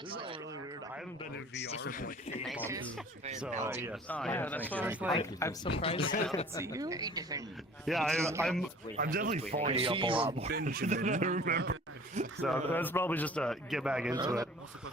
This is really weird. I haven't been in VR for like 8 months. So, yes. Yeah, that's why I was like, I'm surprised I could see you. Very different. Yeah, I'm definitely fogging up a lot more than I remember. So that's probably just to get back into it.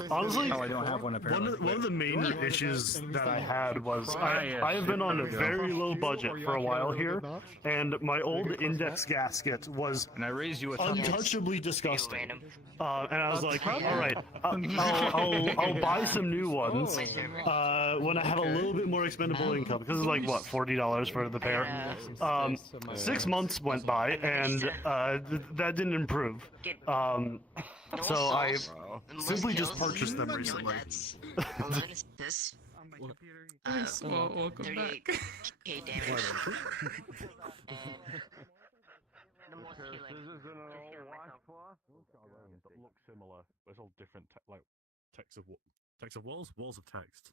Honestly, I don't have one apparently. one of the main issues that I had was I have been on a very low budget for a while here, and my old index gasket was untouchably disgusting. And I was like, all right, I'll buy some new ones when I have a little bit more expendable income, because it's like what, $40 for the pair. 6 months went by, and that didn't improve. So I simply just purchased them recently. Welcome back. Damage. Look similar. It's all different, text of walls of text.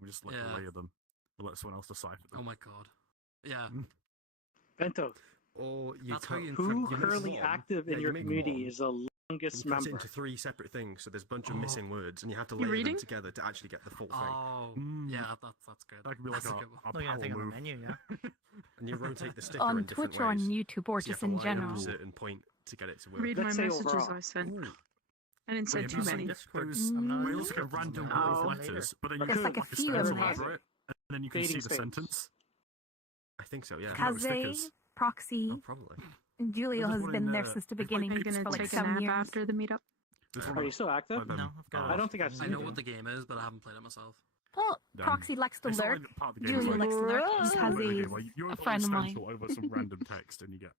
We just layer them. We'll let someone else decipher them. Oh my god. Yeah. Bento. Or Who currently active in your community is the longest you press member? it into 3 separate things, so there's a bunch of missing words, and you have to layer them together to actually get the full thing. Oh, yeah, that's good. That could be like a power move. And you rotate the sticker on in different Twitch or on ways. YouTube or So you just have to in line up general. a certain point to get it to work. Read my messages I sent. I didn't send too many. Well, it looks like a random row of letters, but then you There's can like a like a few stencil in there. over it, and then you can see the sentence. I think so, yeah. Kaze, Proxy, Oh, probably. and Julio has been there since the beginning Are you gonna for like take a 7 nap years. after the meetup? Are you still active? No, I don't think I've seen I know it. what the game is, but I haven't played it myself. Well, Proxy likes to It's not lurk. like part of the game, Julio it's likes to lurk. it's not Kaze really is game, like, you're a friend of mine. stencil over some random text, and you get.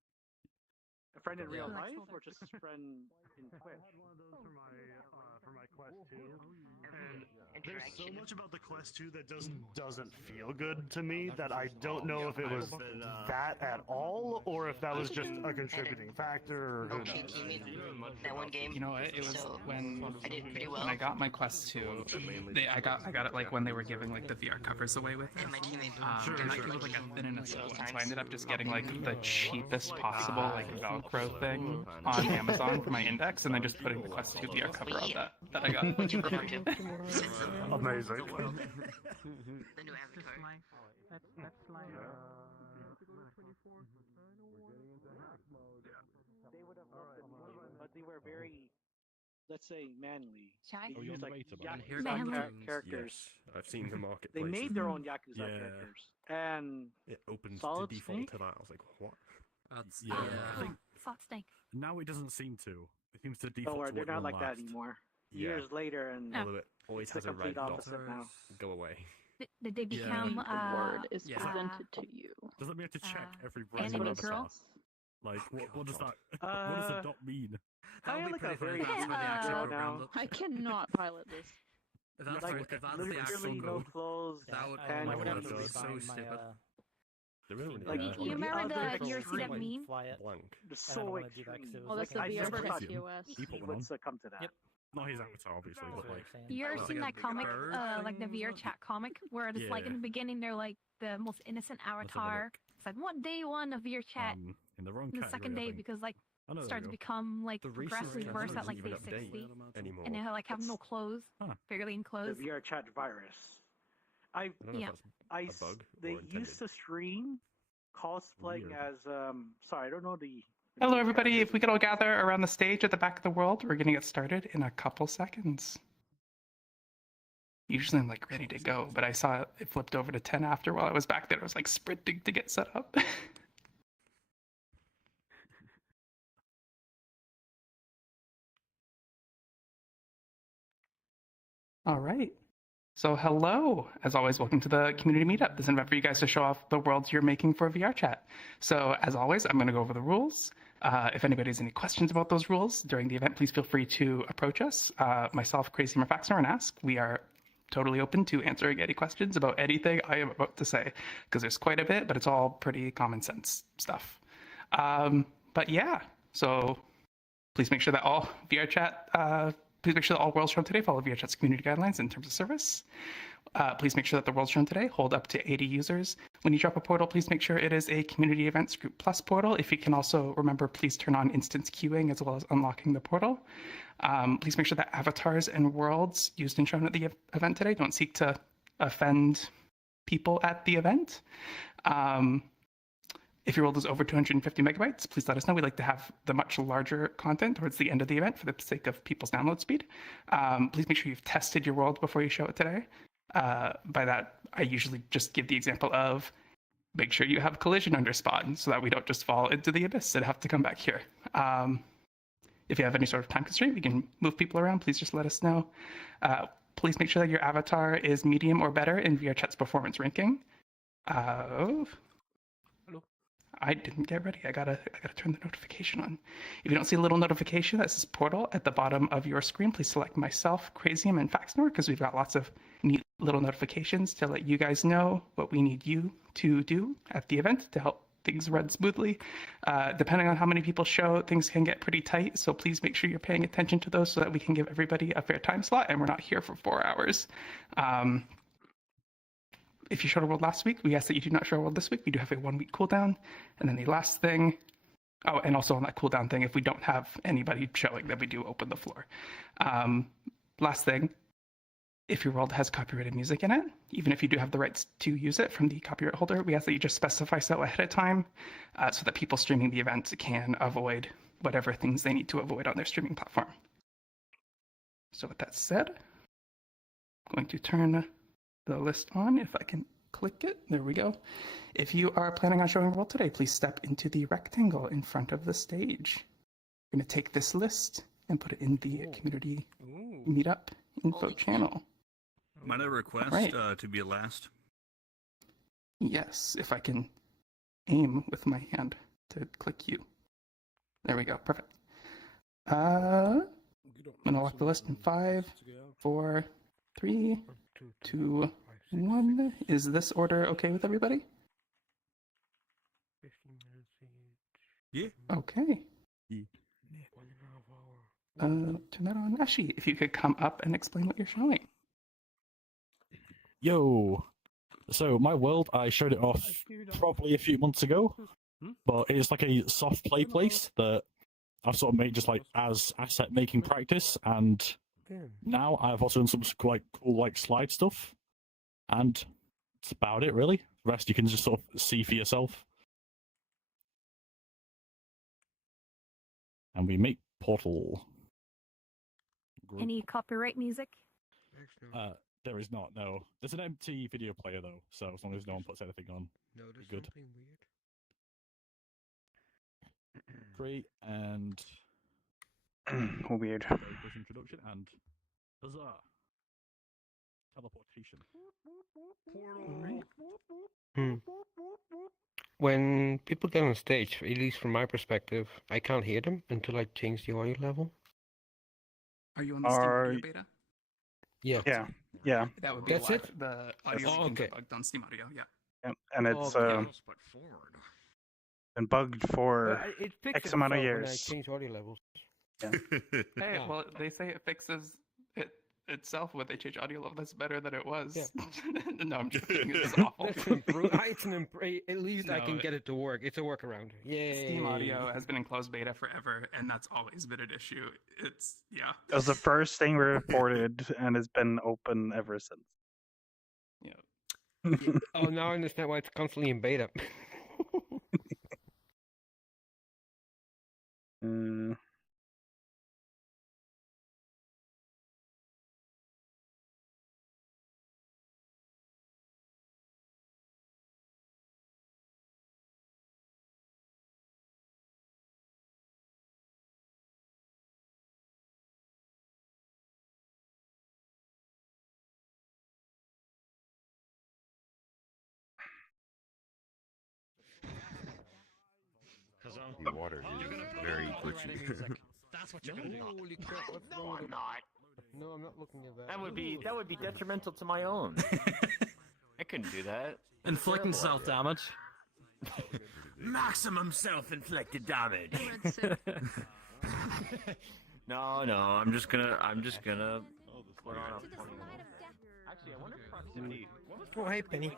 A friend in real Yeah. life or just a friend in Twitch? I had one of those for my Quest 2, and there's so much about the Quest 2 that doesn't feel good to me that I don't know if it was that at all, or if that was just a contributing factor, or who knows. That one game. You know what? It was so when I did pretty well. I got my Quest 2. I got it like when they were giving like the VR covers away with it. And my teammate. And I feel like a thin and a slow one, so I ended up just getting like the cheapest possible like Velcro thing on Amazon for my index, and then just putting the Quest 2 VR cover on that I got. What you prefer to? Amazing. The new avatar. They would have loved it, but they were very, let's say, manly. Shy? They used like Here's Yakuza Manly. characters. Yes, I've seen the marketplace. They made their own Yakuza Yeah. characters, and It opened Solid to default Snake? to that. I was like, what? That's Yeah, I think Soft Snake. now it doesn't seem to. It seems to default don't worry, to they're what not you're like that left. anymore. Yeah. Years later, and Yeah. Although it always it's the has a red complete dot. opposite now. Go away. Did they become The word is yeah. presented to you. Does that mean you have to check every anime random girl? avatar? Like, what does that? What does the dot mean? That would I be like a pretty funny very if that's where they actually now. programmed it. I cannot pilot this. If that's, Like, if that's the literally actual no code, clothes. that would, and oh my god, pants. that'd be so stupid. They really Like, You remember other the you see that meme? Blank. so extreme. Well, that's Like, the I VR never thought TOS. He put he one on. would succumb to that. Yep. Not his avatar, obviously, but like. You ever Like seen a that comic, bird like the thing? VRChat comic, where it's like in the beginning they're like the most innocent have a avatar. It's like day one of VRChat, In the wrong and the category, second I day think. because like Oh, no, there starts we to go. become like The progressively research worse doesn't at like even day update 60, anymore. and they like have no clothes, Huh. barely in The clothes. VRChat virus. I don't know Yeah. if that's a bug They or intended. used to stream cosplaying Weird. as sorry, I don't know the. Hello, everybody. If we could all gather around the stage at the back of the world, we're going to get started in a couple seconds. Usually I'm like ready to go, but I saw it flipped over to 10 after while I was back there. I was like sprinting to get set up. All right. So hello, as always, welcome to the community meetup. This is an event for you guys to show off the worlds you're making for VRChat. So as always, I'm going to go over the rules. If anybody has any questions about those rules during the event, please feel free to approach us, myself, Crazy PhaxeNor, and ask. We are totally open to answering any questions about anything I am about to say, because there's quite a bit, but it's all pretty common sense stuff. But yeah, so please make sure that all VRChat, please make sure that all worlds from today follow VRChat's community guidelines in terms of service. Please make sure that the worlds shown today hold up to 80 users. When you drop a portal, please make sure it is a Community Events Group Plus portal. If you can also remember, please turn on instance queuing as well as unlocking the portal. Please make sure that avatars and worlds used and shown at the event today don't seek to offend people at the event. If your world is over 250 megabytes, please let us know. We like to have the much larger content towards the end of the event for the sake of people's download speed. Please make sure you've tested your world before you show it today. By that, I usually just give the example of make sure you have collision under spawn so that we don't just fall into the abyss and have to come back here. If you have any sort of time constraint, we can move people around. Please just let us know. Please make sure that your avatar is medium or better in VRChat's performance ranking. I didn't get ready. I gotta turn the notification on. If you don't see a little notification that says portal at the bottom of your screen, please select myself, Crazium, and PhaxeNor, because we've got lots of neat little notifications to let you guys know what we need you to do at the event to help things run smoothly. Depending on how many people show, things can get pretty tight, so please make sure you're paying attention to those so that we can give everybody a fair time slot and we're not here for 4 hours. If you showed a world last week, we ask that you do not show a world this week. We do have a 1 week cooldown. And then the last thing, oh, and also on that cooldown thing, if we don't have anybody showing, then we do open the floor. Last thing, if your world has copyrighted music in it, even if you do have the rights to use it from the copyright holder, we ask that you just specify so ahead of time so that people streaming the event can avoid whatever things they need to avoid on their streaming platform. So with that said, I'm going to turn the list on. If I can click it, there we go. If you are planning on showing a world today, please step into the rectangle in front of the stage. I'm going to take this list and put it in the community meetup info channel. Might I request to be last? Yes, if I can aim with my hand to click you. There we go, perfect. I'm going to lock the list in 5, 4, 3, 2, 1. Is this order okay with everybody? Yeah. Okay. Yeah. Turn that on. Ashi, if you could come up and explain what you're showing. Yo. So my world, I showed it off probably a few months ago, but it's like a soft play place that I've sort of made just like as asset making practice, and now I've also done some quite cool like slide stuff, and that's about it really. The rest you can just sort of see for yourself. And we make Portal. Any copyright music? There is not, no. There's an empty video player though, so as long as no one puts anything on, there's good. something weird. Great, and weird. Very quick introduction, and huzzah! Teleportation. When people get on stage, at least from my perspective, I can't hear them until I change the audio level. Are you on the Steam Audio beta? Yeah. Yeah. That would be That's live. it? The audio Oh, okay. bugged on Steam Audio, yeah. And it's been bugged But for it fixed X amount of itself when I years. change audio levels. Yeah. Hey, well, they say it fixes it itself when they change audio level. That's better than it was. Yeah. No, I'm joking. It's awful. That's at least I can get it to work. It's a workaround. Yay. Steam Audio has been in closed beta forever, and that's always been an issue. It's, yeah. It was the first thing we reported, and it's been open ever since. Yeah. Oh, now I understand why it's constantly in beta. The water is very glitchy. That's what you're gonna do. Holy crap, what's wrong with it? No, I'm not looking at that. That would be detrimental to my own. I couldn't do that. Inflicting self-damage. Maximum self-inflicted damage. No, I'm just gonna put on a funny. Actually, I wonder if proximity. Oh, hey, Penny.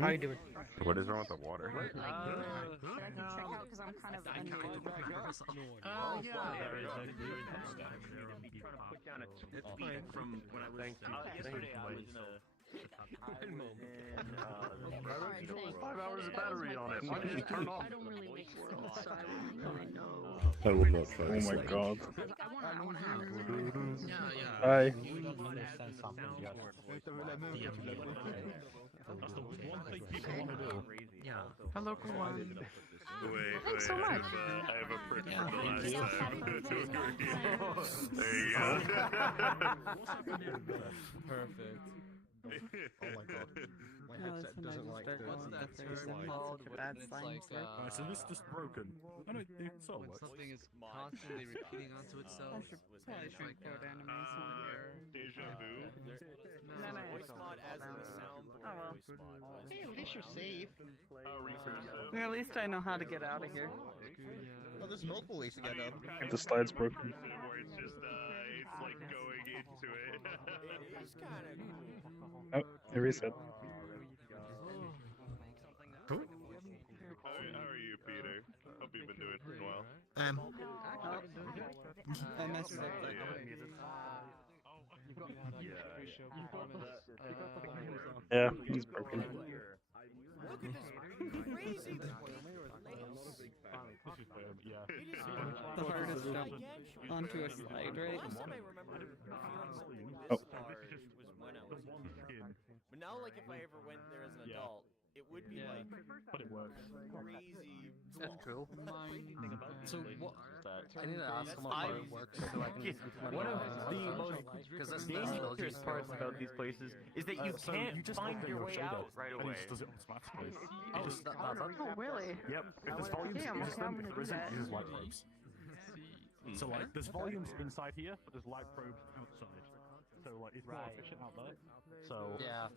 How you doing? What is wrong with the water? That I can check out because I'm kind of annoyed. Oh, yeah. It's fine. From when I was yesterday, I was in a. It only has 5 hours of battery on it. Why did you turn off? I don't really make worlds, so I don't really know. I will not try Oh this. my god. I wanna have. Hi. Yeah. Hello, Kawan. Thanks so much. I have a print Yeah. from the last time. There you go. Perfect. Oh my god. My headset doesn't like the... What's that term called? It's like, So this is just broken. I know it sort of when works. something is constantly repeating onto itself. Probably should put animation on here. Deja vu. Voice mod as in the soundboard voice mod. Hey, at least you're safe. At least I know how to get out of here. Oh, there's multiple ways to get out. The slide's broken. Where it's just, it's like going into it. It is kind of cool. Oh, it reset. How are you, Peter? Hope you've been doing well. I messed up. Yeah, it's broken. Look at this crazy The hardest jump onto a slide, right? Last time I remember Oh. this part was when I was a kid. But now, like, if I ever went there as an adult, it would be like But it works. crazy. That's cool. So what? I need to ask someone how it works. One of the most dangerous parts about these places is that you can't find your way out right And away. it just does it automatically. Oh, Oh, really? Yep. If there's volumes, Damn, you just how them. would If it there isn't, do you just that? light probes. So like, there's volumes inside here, but there's light probes outside. So like, it's more efficient out there. So Yeah.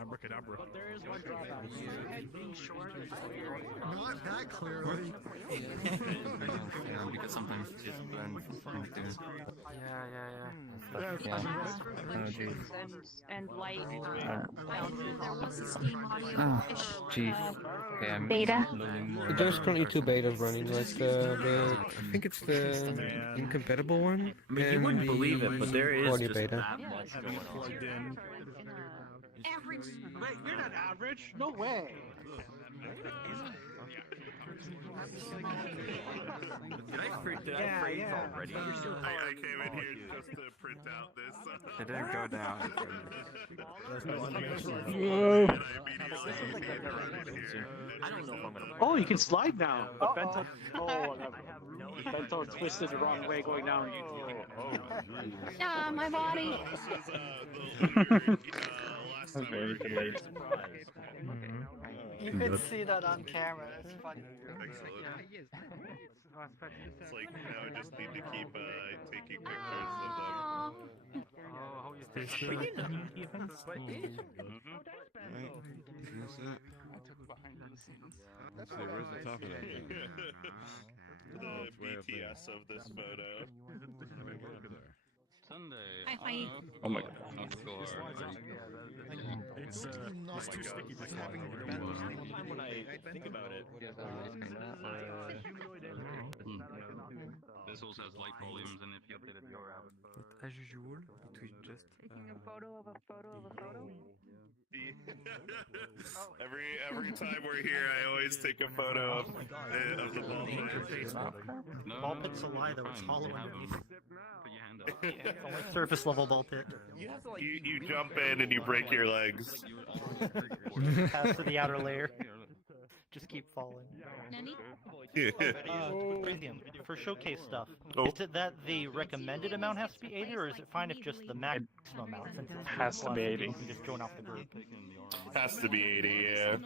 abracadabra. But there is one drawback. Being short is weird. Not that clearly. Because sometimes it just blends into... And light. Beta. There's currently 2 betas running, like I think it's the incompatible one. I mean, you wouldn't believe it, but there is audio just beta. that much going on. Average. Wait, you're not average? No way. Did I phrase already? I came in here just to print out this. It didn't go down. I don't know if I'm gonna. Oh, you can slide now. The bento. Oh, the bento twisted the wrong way going down. Ah, my body. Very delayed. You could see that on camera. It's funny. It's like now I just need to keep taking pictures of them. Actually, where's the top of that thing? The BTS of this photo. Hi. Oh my god. It's too sticky to slide. When I think about it, This also has light volumes, and if you updated your app, As usual, between just Taking a photo of a photo of a photo. Every time we're here, I always take a photo of the ball pit. Ball pit's a lie, though. It's hollow underneath. put your hand up. Only surface level ball pit. You jump in and you break your legs. Pass to the outer layer. Just keep falling. Nani? Premium, for showcase stuff, Oh. is it that the recommended amount has to be 80, or is it fine if just the maximum amount? Since it's Has to be 80. You can just join off the group. Has to be 80, yeah.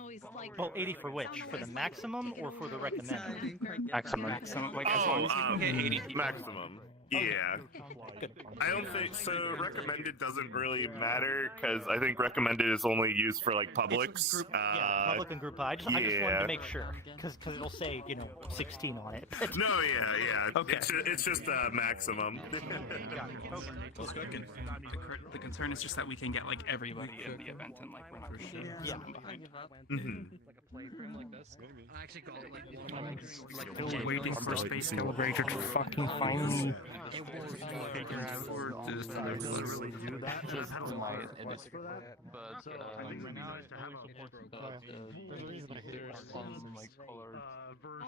Oh, 80 for which? For the maximum or for the recommended? Maximum. Maximum, like as long as you can get 80 people. Maximum. Yeah. Good. I don't think so. Recommended doesn't really matter because I think recommended is only used for like publics. Group, yeah, public and group. I just wanted to make sure because it'll say 16 on it. No, yeah. Okay. It's just a maximum. The concern is just that we can get like everybody in the event and like we're not behind. I actually got like Still waiting for Space Calibrator to fucking find me. Figure out or to really do that. Just my edit for that, but There's a reason I hate on my colored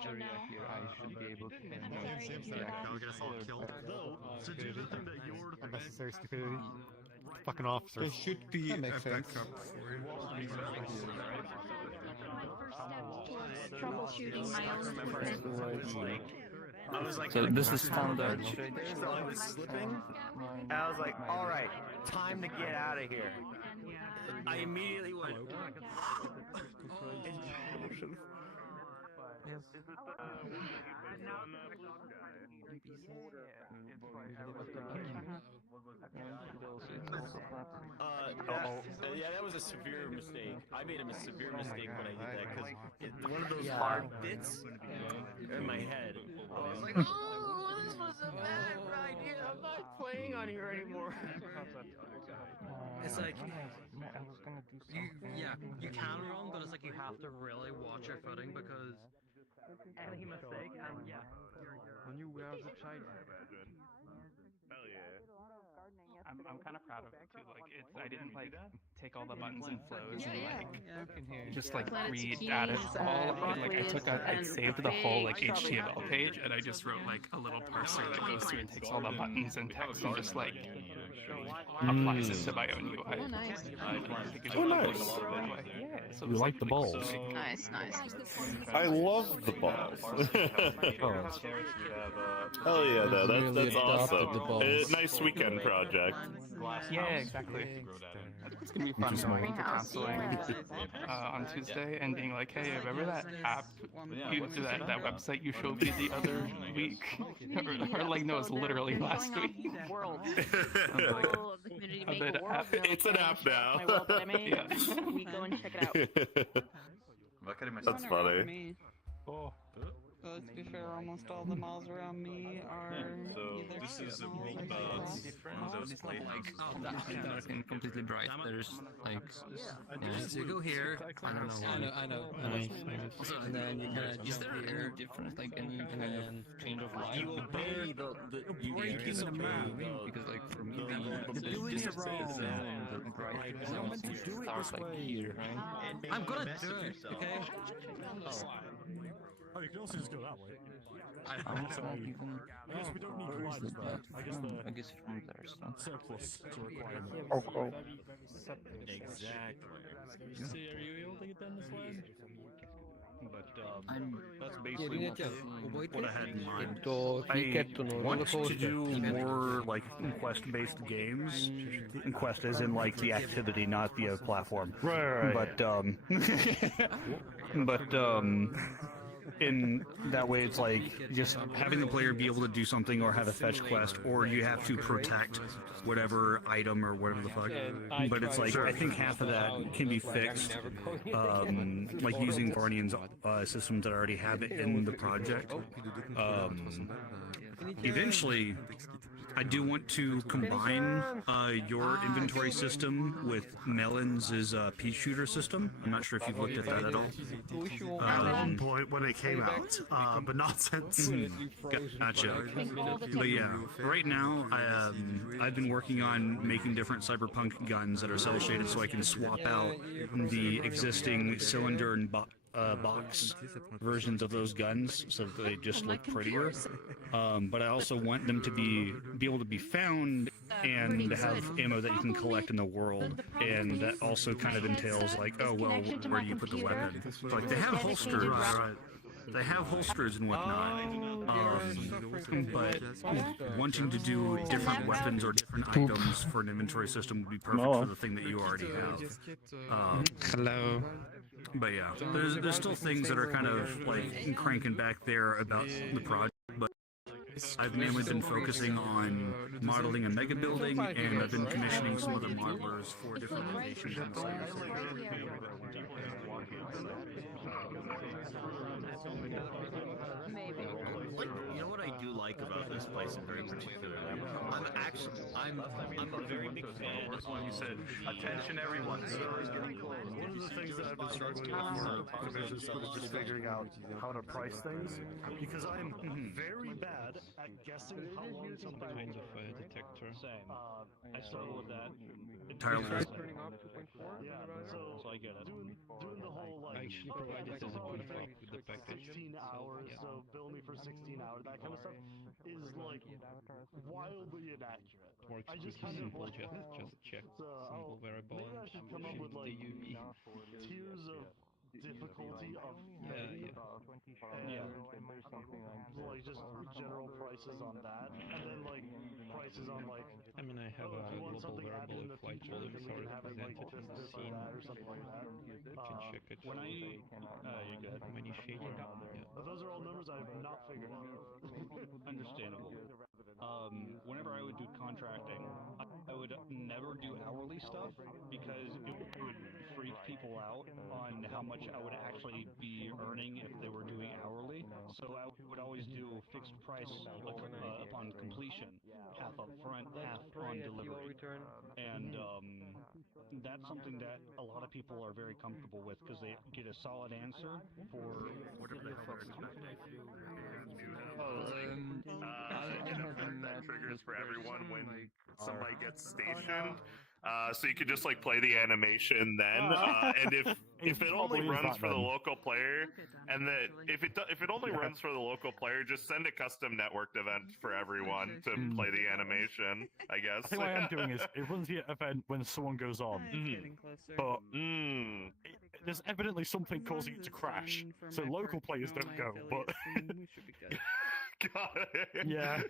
area here, I should be able to to do the thing that you're unnecessary stupidity. Fucking officers. There should be a backup for you. Troubleshooting my own equipment. I was like, so this is standard. So I was slipping, and I was like, all right, time to get out of here. I immediately went. Yeah, that was a severe mistake. I made a severe mistake when I did that because one of those hard bits in my head. I was like, oh, this was a bad idea. I'm not playing on here anymore. It's like, you can run, but it's like you have to really watch your footing because any mistake, and when you wear the child. Hell yeah. I'm kind of proud of it too. Like I didn't like take all the buttons and flows and like just like read at it all. Like I saved the whole like HTML page and I just wrote like a little parser that goes through and takes all the buttons and text and just like applies it to my own UI. Oh, nice. You like the balls? Nice. I love the balls. Hell yeah, though. That's awesome. Nice weekend project. Yeah, exactly. I think it's gonna be fun going to counseling on Tuesday and being like, hey, remember that app, that website you showed me the other week? or like, no, it's literally last week. It's an app now. Yeah. We go and check it out. That's funny. So let's be fair, almost all the malls around me are either this is a small world or those places. Completely bright. There's like, so you go here. I don't know. I know. Also, and then you kind of just here. Difference, like any kind of change of light. You obey the because like for me the distance and the bright zones starts like here, right? I'm gonna do it. Okay. Oh, you can also just go that way. I guess we don't need where is lights, the but light? I guess the I guess from there, so. surplus to requirement. Okay. Exactly. So, are you able to get down this line? But that's basically what I had in mind. I want to do more like quest-based games. And quest is in like the activity, not the platform. Right. But in that way, it's like just having the player be able to do something or have a fetch quest, or you have to protect whatever item or whatever the fuck. But it's like I think half of that can be fixed, like using Guardian's systems that already have it in the project. Eventually, I do want to combine your inventory system with Melon's pea shooter system. I'm not sure if you've looked at that at all. At one point when it came out, but not since. Gotcha. But yeah, right now I've been working on making different cyberpunk guns that are cell shaded, so I can swap out the existing cylinder and box versions of those guns so that they just look prettier. But I also want them to be able to be found and have ammo that you can collect in the world. And that also kind of entails like, oh well, where do you put the weapon? Like they have holsters, right? They have holsters and whatnot, but wanting to do different weapons or different items for an inventory system would be perfect for the thing that you already have. Hello. But yeah, there's still things that are kind of like cranking back there about the project, but I've mainly been focusing on modeling a mega building, and I've been commissioning some other modelers for different locations in the site. You know what I do like about this place, and very particularly, I'm a very big fan. He said, "Attention, everyone." One of the things that I've been struggling with for commissions is just figuring out how to price things, because I'm very bad at guessing how long something Kind of a detector. Same. I struggle with that. Turning off 2.4? Yeah, so I get it. Doing the whole like, I actually provided as a proof up with the package. 16 hours, so bill me for 16 hours, that kind of stuff is like wildly inaccurate. Works I just pretty kind of simple, like, just check so simple variable maybe I and should come up with like DUV. tiers of difficulty of Yeah. and like just general prices on that, and then like prices on like, I mean, I have if a you want global something added variable in if the flight future, volumes then we are can have it like represented in the this or scene. that or something like that. You can check it When I you're good. many shading. Yeah. But those are all numbers I've not figured out. Understandable. Whenever I would do contracting, I would never do hourly stuff because it would freak people out on how much I would actually be earning if they were doing hourly. So I would always do fixed price upon completion, half up front, half on delivery. And that's something that a lot of people are very comfortable with because they get a solid answer for whatever the hell they're expecting. That triggers for everyone when somebody gets stationed. So you could just like play the animation then, and if it only runs for the local player, and that if it only runs for the local player, just send a custom networked event for everyone to play the animation. I guess. I think what I am doing is it runs the event when someone goes on, but there's evidently something causing it to crash, so local players don't go. But yeah,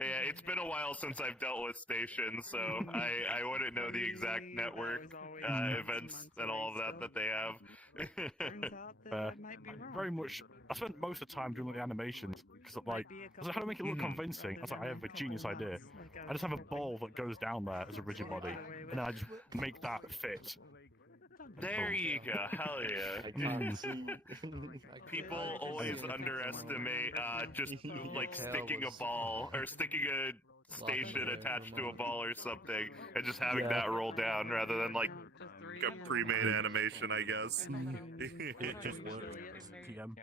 it's been a while since I've dealt with stations, so I wouldn't know the exact network events and all of that they have. Very much. I spent most of the time doing the animations because I was like, how to make it look convincing. I was like, I have a genius idea. I just have a ball that goes down there as a rigid body, and then I just make that fit. There you go, hell yeah. People always underestimate just like sticking a ball or sticking a station attached to a ball or something and just having that roll down rather than like a pre-made animation, I guess. It just works. PM.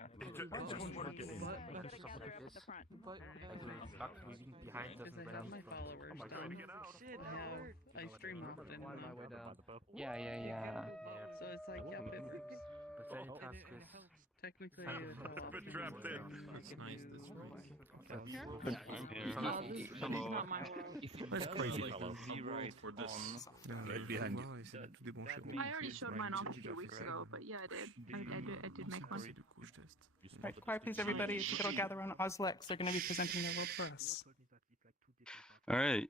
I stream often. Yeah. So it's like, yep, it works. Technically, But dropped in. That's nice, that's That's crazy, fellow. For this. Right behind you. I already showed mine off a few weeks ago, but yeah, I did make one. Right, quiet please everybody, if you could all gather around Ozlex, they're going to be presenting their world for us. All right.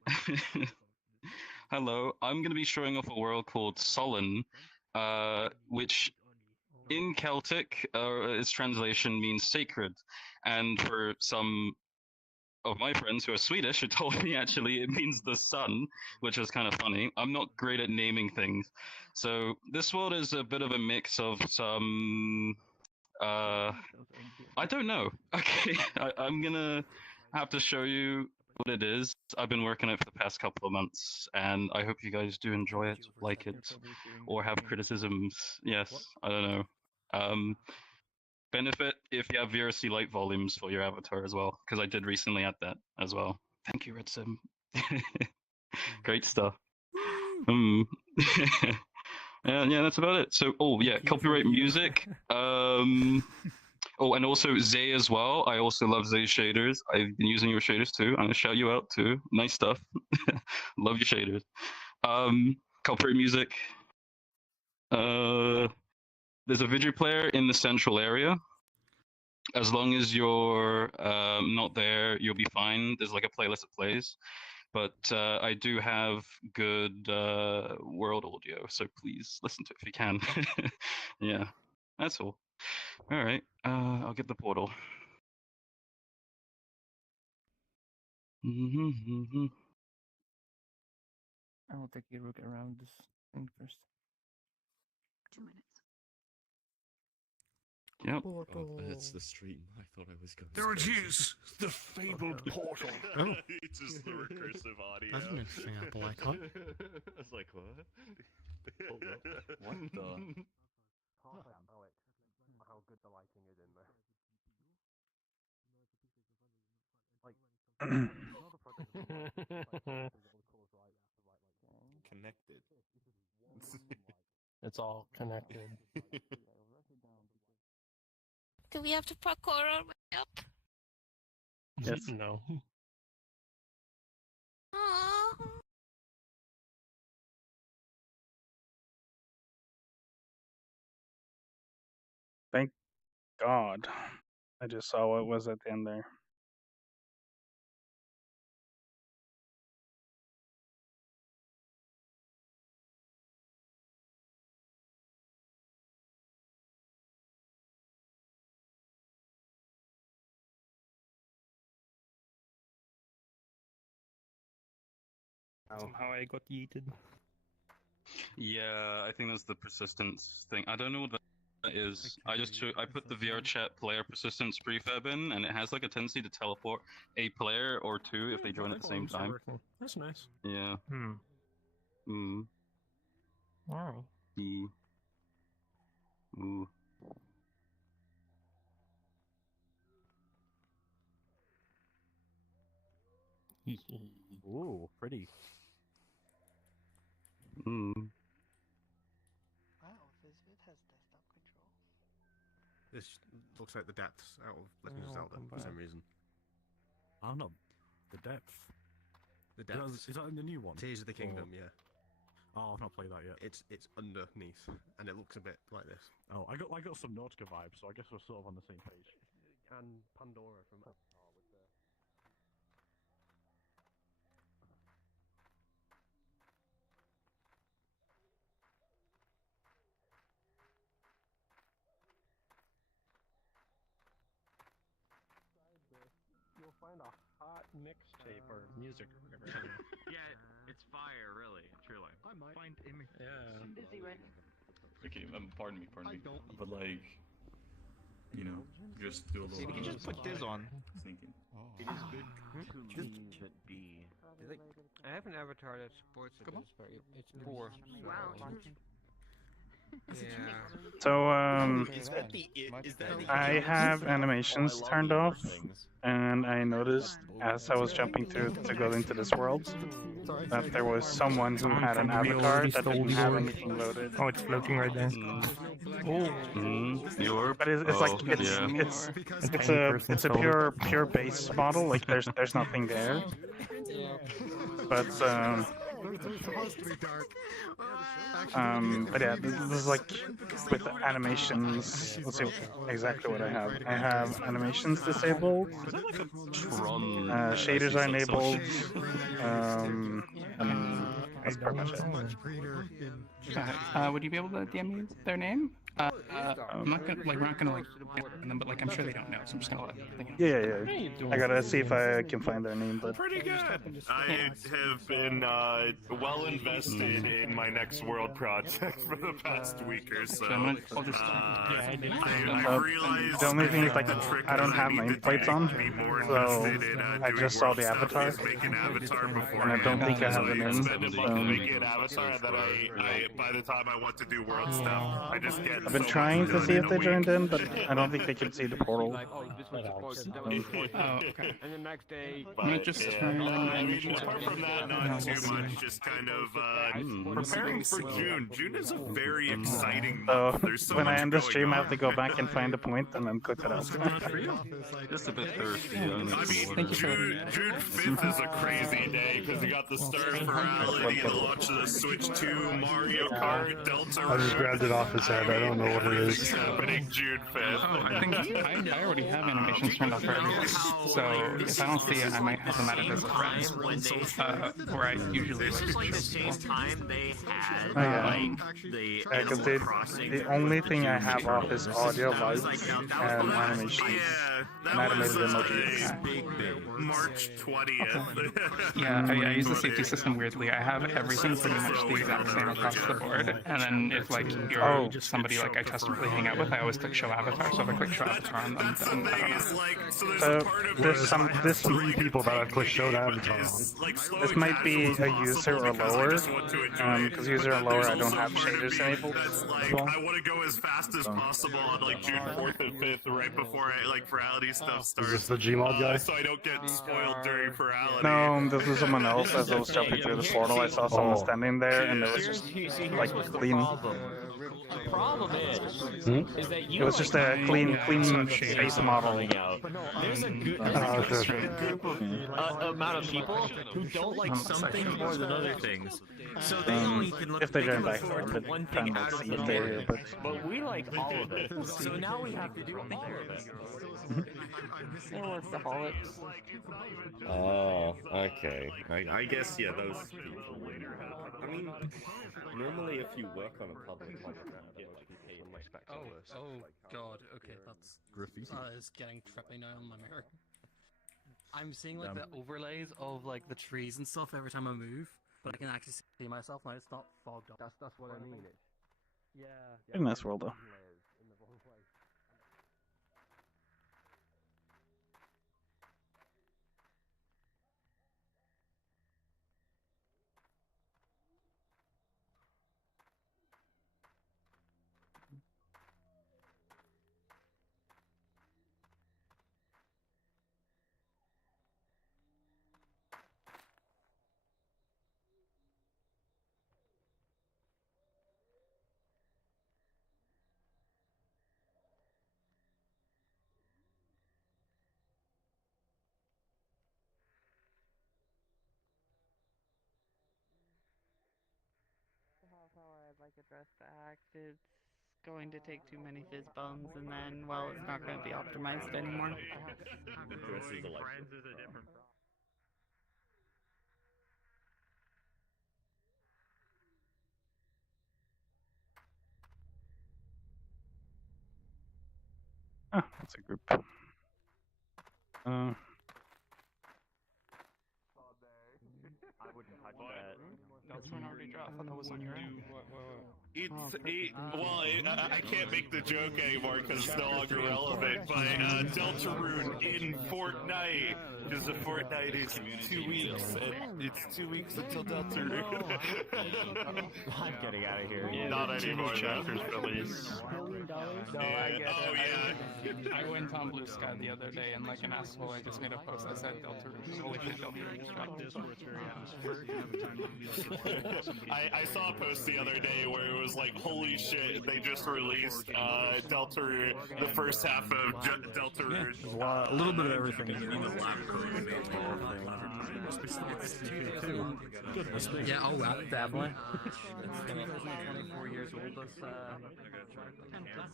Hello, I'm going to be showing off a world called Solon, which in Celtic, its translation means sacred. And for some of my friends who are Swedish, it told me actually it means the sun, which is kind of funny. I'm not great at naming things. So this world is a bit of a mix of some... I don't know. Okay, I'm gonna have to show you what it is. I've been working on it for the past couple of months, and I hope you guys do enjoy it, like it, or have criticisms. Yes, I don't know. Benefit if you have VRC light volumes for your avatar as well, because I did recently add that as well. Thank you, RedSim. Great stuff. Yeah, that's about it. So, copyright music. Oh, and also Zay as well. I also love Zay shaders. I've been using your shaders too. I'm gonna shout you out too. Nice stuff. Love your shaders. Copyright music. There's a video player in the central area. As long as you're not there, you'll be fine. There's like a playlist that plays. But I do have good world audio, so please listen to it if you can. Yeah, that's all. All right, I'll get the portal. I will take a look around this thing first. 2 minutes. Yep. Oh, it's the stream. I thought I was going. There it crazy. is! The fabled portal! Oh. It's just the recursive audio. That's an interesting Apple icon. I was like, what? Hold up. What the? How good the lighting is in there. Connected. It's all connected. Do we have to parkour our way up? Yes. No. Thank God. I just saw what was at the end there. Somehow I got yeeted. Yeah, I think that's the persistence thing. I don't know what that is. I put the VRChat player persistence prefab in, and it has like a tendency to teleport a player or two if they join at the same time. That's nice. Yeah. Wow. Ooh. Ooh, pretty. Mm. Wow, Fizbit has desktop control. This looks like the depths out of Legend of Zelda for some reason. I don't know. The depth. The depths. Is that in the new one? Tears of the Kingdom, yeah. Oh, I've not played that yet. It's underneath, and it looks a bit like this. Oh, I got some Nautica vibes, so I guess we're sort of on the same page. And Pandora from You'll find a hot mixtape or music or whatever. Yeah, it's fire, really, truly. I might find images. Yeah. I'm busy right now. Okay, pardon me. But like, you know, just do a little. We can just put this on. Thinking. It is good to should be. I have an avatar that supports it. It's poor. Wow. Yeah. So Is that the I have animations turned off, and I noticed as I was jumping through to go into this world that there was someone who had an avatar that didn't have anything loaded. Oh, it's floating right there. But it's like it's a pure base model. Like there's nothing there. But but yeah, this is like with the animations. Let's see exactly what I have. I have animations disabled. Shaders are enabled. And that's pretty much it. Would you be able to DM me their name? I'm not gonna we're not gonna DM them, but like I'm sure they don't know, so I'm just gonna let them know. Yeah. I gotta see if I can find their name, but Pretty good. I have been well invested in my next world project for the past week or so. I realized the only thing is like I don't have nameplates on, so I just saw the avatar, and I don't think I have the name. Make an avatar that I by the time I want to do world stuff, I just get. I've been trying to see if they joined in, but I don't think they can see the portal. And the next day, Apart from that, not too much. Just kind of preparing for June. June is a very exciting month. There's so when much I end the going stream, I on. have to go back and find a point and then click it out. Just a bit thirsty. I mean, June 5th is a crazy day because you got the Star Virality, the launch of the Switch 2, Mario Kart, Delta. I just grabbed it off his head. I don't know what it is. It's happening June 5th. Oh, I think I already have animations turned off for everyone. So if I don't see it, I might have them added as a friend. Where I usually This is like the just same time they had like the Yeah, because the only thing I have off is audio, lights, and animations. And animated emojis. March 20th. Yeah, I use the safety system weirdly. I have everything pretty much the exact same across the board. And then if like you're somebody like I trustably hang out with, I always click show avatar. So if I click show avatar on them, then I don't know. There's three people that I've clicked show avatar on. This might be a user or lower, because user and lower I don't have shaders enabled. I want to go as fast as possible on like June 4th and 5th, right before virality stuff starts. Is this the Gmod guy? So I don't get spoiled during virality. No, this was someone else. As I was jumping through the portal, I saw someone standing there, and it was just like clean. The problem is that you It was just a clean face modeling out. There's a good group of amount of people who don't like something more than other things. So they only can look if they join look back, forward to but one thing out of the if they're here, but we like all of it. So now we have to do all of it. Oh, okay. I guess, yeah, those people later have. I mean, normally if you work on a public project, you get like paid like God, okay, that's graffiti. That is getting trippy now on my mirror. I'm seeing like the overlays of like the trees and stuff every time I move, but I can actually see myself now. It's not fogged up. That's what I mean. Yeah. in this world though. Address back. It's going to take too many fizz bones, and then, well, it's not going to be optimized anymore. Ah, that's a group. I wouldn't touch that. That's one already dropped. I thought that was on your end. I can't make the joke anymore because it's no longer relevant, but Deltarune in Fortnite, because the Fortnite is 2 weeks, and it's 2 weeks until Deltarune. I'm getting out of here. Yeah, not anymore, chapters release. No, I get it. I went on Blue Sky the other day, and like an asshole, I just made a post that said Deltarune. Holy shit, Deltarune just dropped. I saw a post the other day where it was like, holy shit, they just released Deltarune, the first half of Deltarune. A little bit of everything. Yeah, oh wow, definitely. It's 24 years old.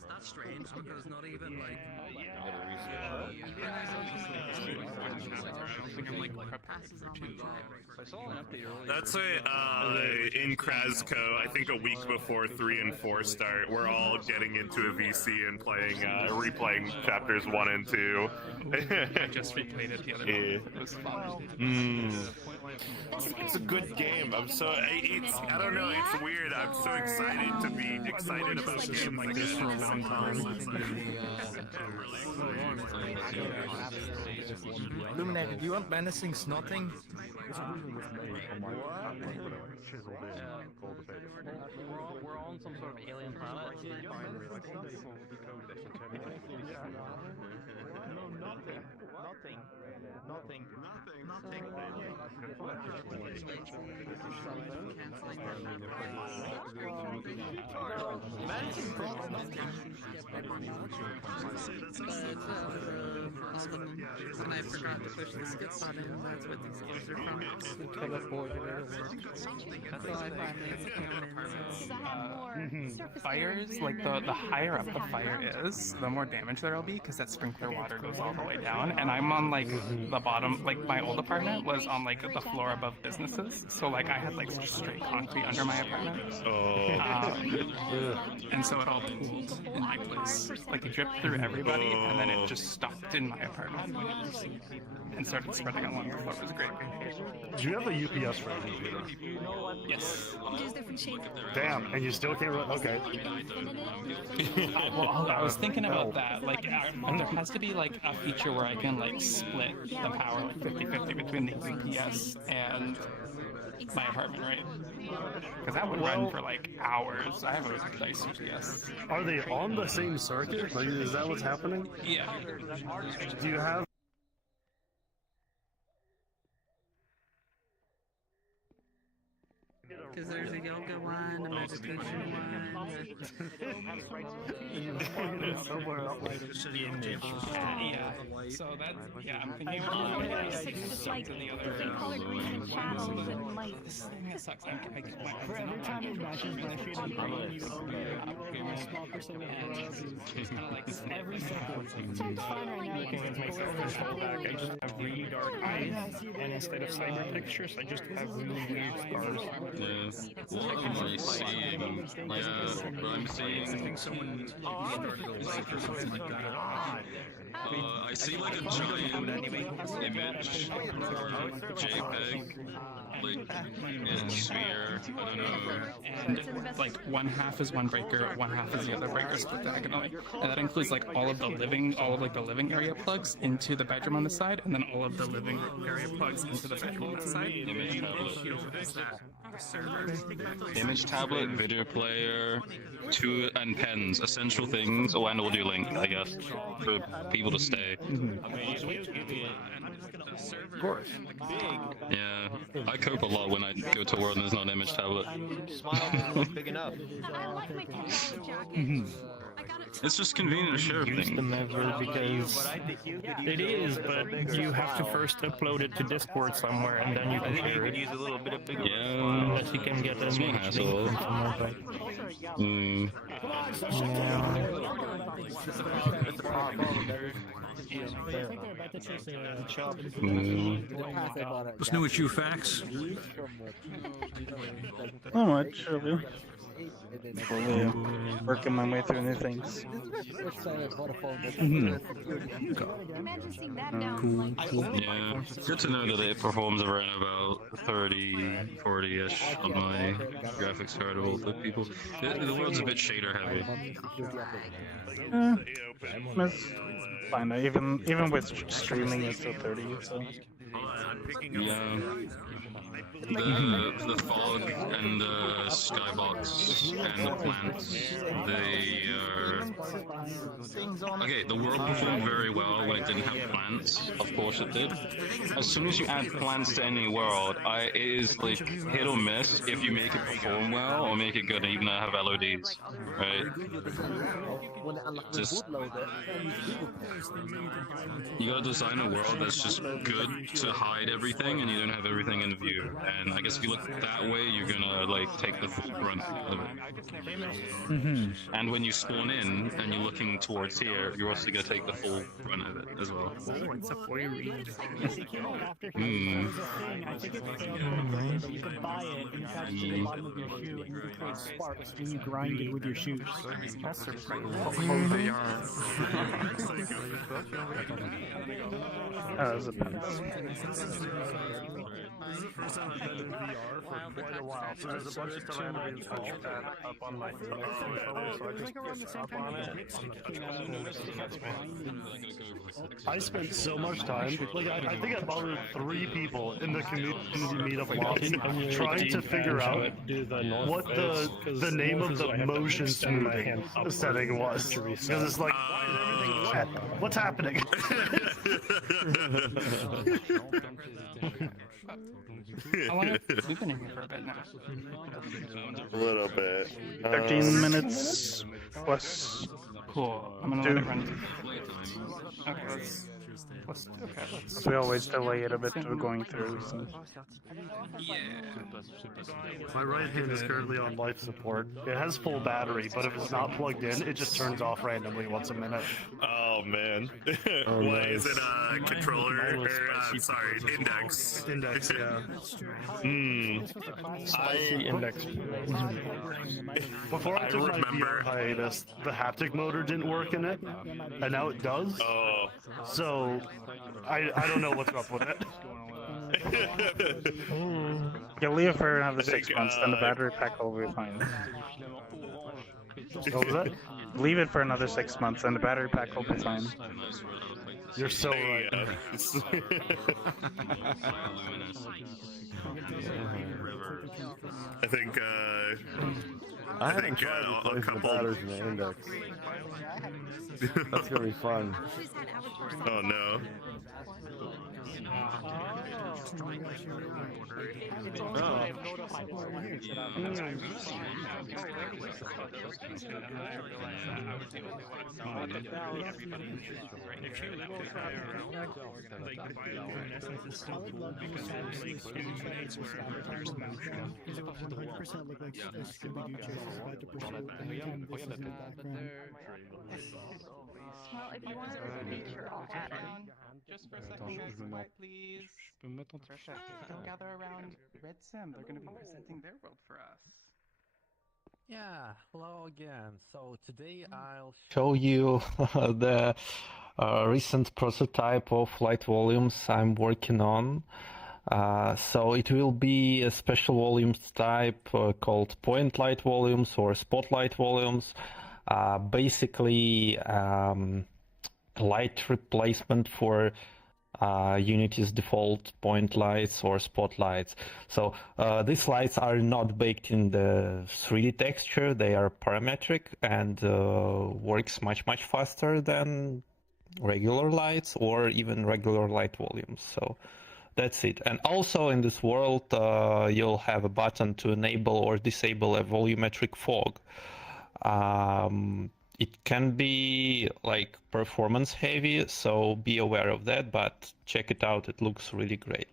That's strange because not even like. That's it. In Krasco, I think a week before 3 and 4 start, we're all getting into a VC and playing, replaying chapters 1 and 2. I just replayed it the other day. It was fun. It's a good game. I don't know, it's weird. I'm so excited to be excited about games like this for a long time. Luminated, do you want menacing snotting? We're on some sort of alien planet. Nothing. And I forgot to push the skip button. That's what these games are from. Teleported it. Fires, like the higher up the fire is, the more damage there'll be because that sprinkler water goes all the way down. And I'm on like the bottom, like my old apartment was on like the floor above businesses, so like I had like straight concrete under my apartment. And so it all pooled in my place. Like it dripped through everybody, and then it just stopped in my apartment and started spreading along the floor. It was great. Do you have a UPS for every computer? Yes. Damn, and you still can't run. Okay. Well, I was thinking about that. Like, there has to be like a feature where I can like split the power like 50-50 between the UPS and my apartment, right? Because that would run for like hours. I have a nice UPS. Are they on the same circuit? Like, is that what's happening? Yeah. Do you have? Because there's a yoga one, a meditation one. Somewhere up like yeah. So that's I'm thinking color green and channels and lights. This thing that sucks. Every time you imagine my feeling you a small person it's kind of like every second. So it's fine right now because my surface fell back. I just have really dark eyes, and instead of cyber pictures, I just have really weird scars. What am I seeing? But I'm seeing someone like or something like that. I see like a giant image or JPEG, like in a sphere. I don't know. And like one half is one breaker, one half is the other breaker split diagonally, and that includes like all of the living area plugs into the bedroom on the side, and then all of the living area plugs into the bedroom on that side. Image tablet, video player, and pens, essential things, and audio link, I guess, for people to stay. Of course. Yeah, I cope a lot when I go to work and there's not an image tablet. Big enough. It's just convenient to share things. Them ever because it is, but you have to first upload it to Discord somewhere, and then you can share it. Use a little bit of bigger. Yeah, unless you can get it's an more hassle. What's new with you, Fax? Not much, really. Working my way through new things. Cool. Yeah, good to know that it performs around about 30, 40-ish on my graphics card. All the people, the world's a bit shader heavy. That's fine. Even with streaming, it's still 30. So. Yeah. The fog and the skybox and the plants, they are... Okay, the world performed very well when it didn't have plants. Of course it did. As soon as you add plants to any world, it is like hit or miss if you make it perform well or make it good, even though I have LODs, right? Just... You gotta design a world that's just good to hide everything and you don't have everything in view. And I guess if you look that way, you're gonna like take the full brunt of it. And when you spawn in and you're looking towards here, you're also gonna take the full brunt of it as well. Oh, it's a foyer read. Hmm. I think it's you can buy it and attach it to the bottom of your shoe, and you can create sparks when you grind it with your shoes. That's surprising. They are. As a pen. This is the first time I've been in VR for quite a while, so there's a bunch of stuff I had to install up on my phone, so I just up on it. I spent so much time, like I think I bothered 3 people in the community meetup lobby trying to figure out what the name of the motion smoothing setting was, because it's like, why is everything wet? What's happening? How long have we been in here for a bit now? A little bit. 13 minutes plus. Cool. I'm gonna let it run. Okay, let's So we always delay it a bit to going through. So. My right hand is currently on life support. It has full battery, but if it's not plugged in, it just turns off randomly once a minute. Oh man. Oh, What nice. is it? Controller? Or, sorry, index. Index, yeah. Spicy index. Before I took my VR hiatus, the haptic motor didn't work in it, and now it does. Oh. So, I don't know what's up with it. Yeah, leave it for another 6 months, then the battery pack will be fine. What was that? Leave it for another 6 months, and the battery pack will be fine. You're so right. I think, I haven't tried replacing the batteries in the index. That's gonna be fun. Oh no. Well, if you want to feature, I'll add it. Just for a second, guys, quiet, please. Don't gather around Red Sim. They're going to be presenting their world for us. Yeah, hello again. So today I'll show you the recent prototype of light volumes I'm working on. So it will be a special volumes type called point light volumes or spotlight volumes. Basically, light replacement for Unity's default point lights or spotlights. So these lights are not baked in the 3D texture, they are parametric and works much faster than regular lights or even regular light volumes. So that's it. And also in this world you'll have a button to enable or disable a volumetric fog. It can be like performance heavy, so be aware of that, but check it out, it looks really great.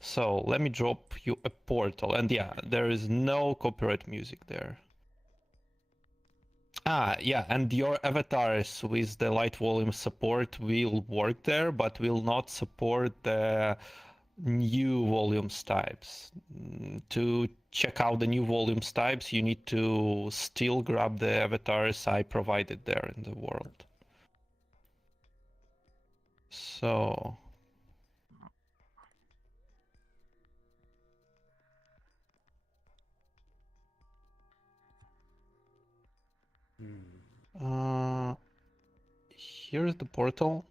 So let me drop you a portal, and yeah, there is no copyright music there. Yeah, and your avatars with the light volume support will work there, but will not support the new volumes types. To check out the new volumes types, you need to still grab the avatars I provided there in the world. So here's the portal.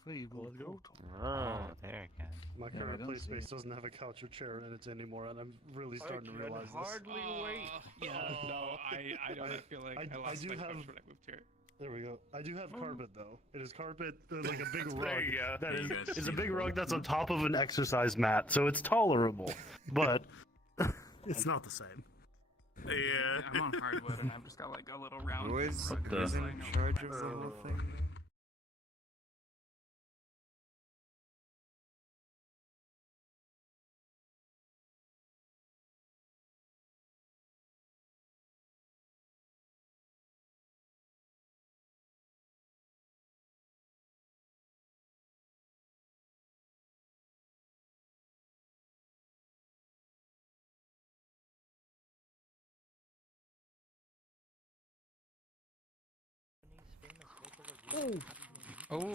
Let's go. Oh, there again. My current play space doesn't have a couch or chair in it anymore, and I'm really starting to realize this. Hardly wait. Yeah, no, I don't feel like I lost my couch when I moved here. There we go. I do have carpet though. It is carpet, like a big There rug. you go. That is a big rug that's on top of an exercise mat, so it's tolerable. But it's not the same. Yeah. I'm on hardwood and I've just got like a little round. Who is in charge of the whole thing?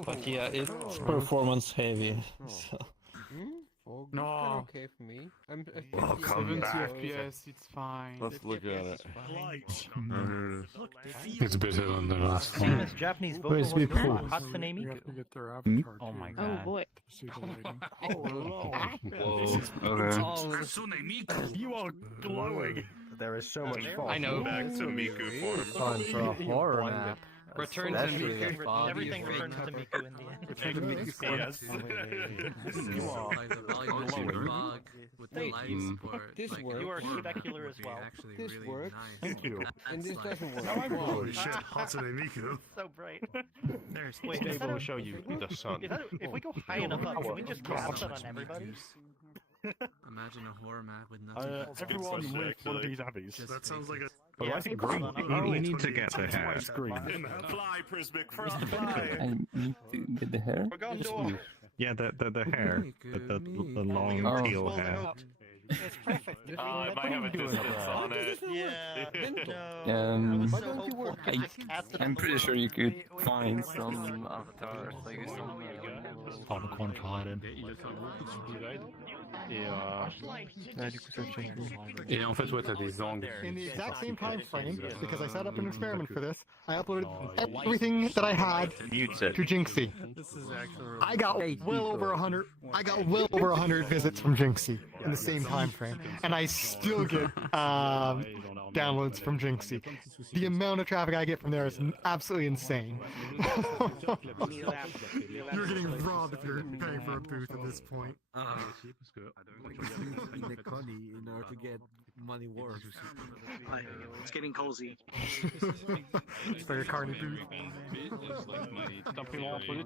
But yeah, it's performance heavy. So. No. Okay for me. I'm Welcome back. FPS, it's fine. Let's look at it. It's better than the last Same one. as Japanese Where's vocal Big Fool? Hatsune Miku. Oh my god. Oh boy. Whoa, okay. You are glowing. There is so much fun. I know. Back to Miku form. fun for a horror map. Return to That's really Miku. fun. Everything returns to Miku in the end. Yes. You are glowing. With the This works. You are specular as well. This works. Thank you. And this doesn't work. Holy shit, Hatsune Miku. So bright. Wait, They will show you the sun. If we go high enough up, can we just cast it on everybody? Imagine a horror map with nothing. Everyone with one of these abbeys. That sounds like a... But I think green. We need to get the hair. Fly, Prismic, fly! I need to get the hair. Yeah, the hair. The long teal hair. It's perfect. It might have a distance on it. I'm pretty sure you could find some avatars, like some Et en fait, ouais, t'as des angles. In the exact same time frame, because I set up an experiment for this, I uploaded everything that I had to Jinxie. I got well over 100. I got well over 100 visits from Jinxie in the same time frame, and I still get downloads from Jinxie. The amount of traffic I get from there is absolutely insane. You're getting robbed if you're paying for a booth at this point. In order to get money worth. It's getting cozy. It's like a carny booth.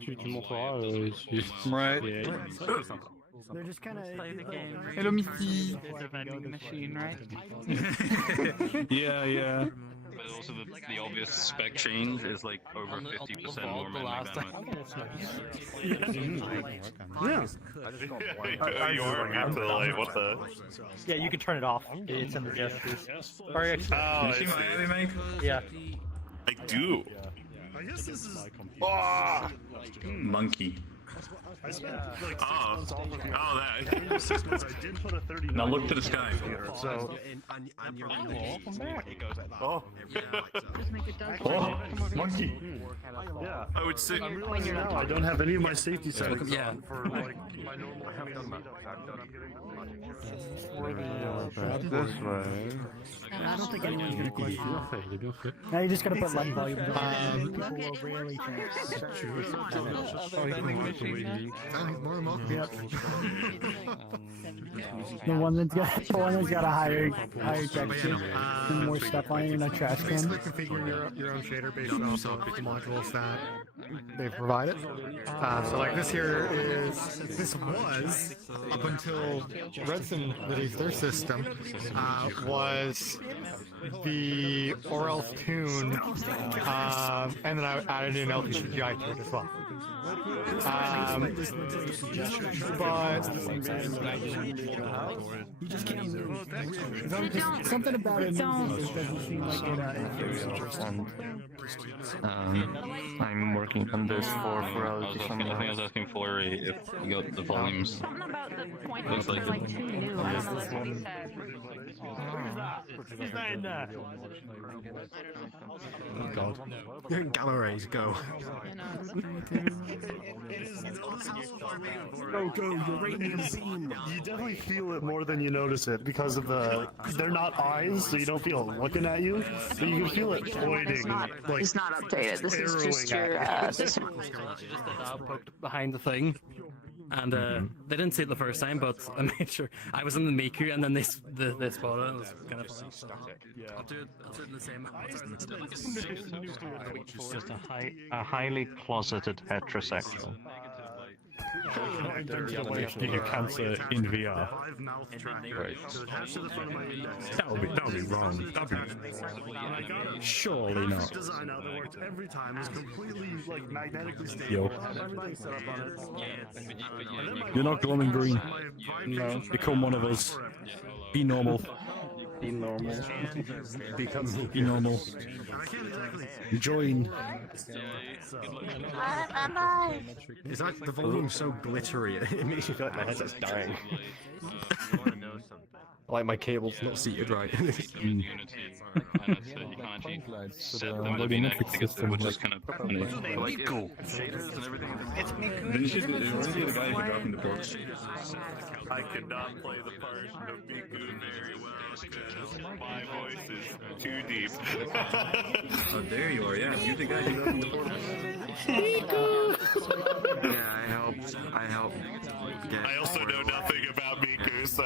Tu montreras. Right. They're just kind of Play the game. Hello, Misty. It's a vending machine, right? Yeah. But also the obvious spec change is like over 50% more memory Yeah. You are have to like what the? Yeah, you can turn it off. It's in the gestures. Or you see my anime? Yeah. I do. I guess this is... Monkey. I spent like 6 months off of that. 6 months, I did put a 30. Now look to the sky. So, oh, monkey. Yeah, I would say. I don't have any of my safety settings on for like my normal This way. I don't think anyone's gonna question it. Now you just gotta put light volume. People will rarely The one that's got a higher texture and more stuff on it in a trash can. Basically configure your own shader based off of the modules that they've provided. So like this here this was, up until Redson released their system, was the Orel's tune, and then I added in LPCGI to it as well. You just can't move. Something about it doesn't seem like I'm working on this for I think I was asking Flurry if we got the volumes. Something about the point Looks like like too new. I don't know what he said. Who's that in there? Oh god. You're in gamma rays, go. Go, you're right in the scene. You definitely feel it more than you notice it because of they're not eyes, so you don't feel it looking at you, but you can feel it pointing. It's not updated. This is just your Just a dab poked behind the thing. And they didn't see it the first time, but I made sure I was in the Miku, and then they spotted it. It was kind of funny. I'll do it in the same. It's just a highly closeted heterosexual. You cancer in VR. Right. That would be wrong. Surely not. Design out that worked every time is completely like magnetically stable. Yo. Everything's set up on it. You're not glowing green. No. Become one of us. Be normal. Be normal. Be normal. Join. Is that the volume so glittery? It makes me feel like my headset's dying. Like my cable's not seated right. Which is kind of funny. Miku! It's Miku. Didn't you the guy who dropped in the porch? I could not play the part of Miku very well because my voice is too deep. Oh, there you are, yeah. You're the guy who dropped in the porch. Yeah, I helped. I also know nothing about Miku, so.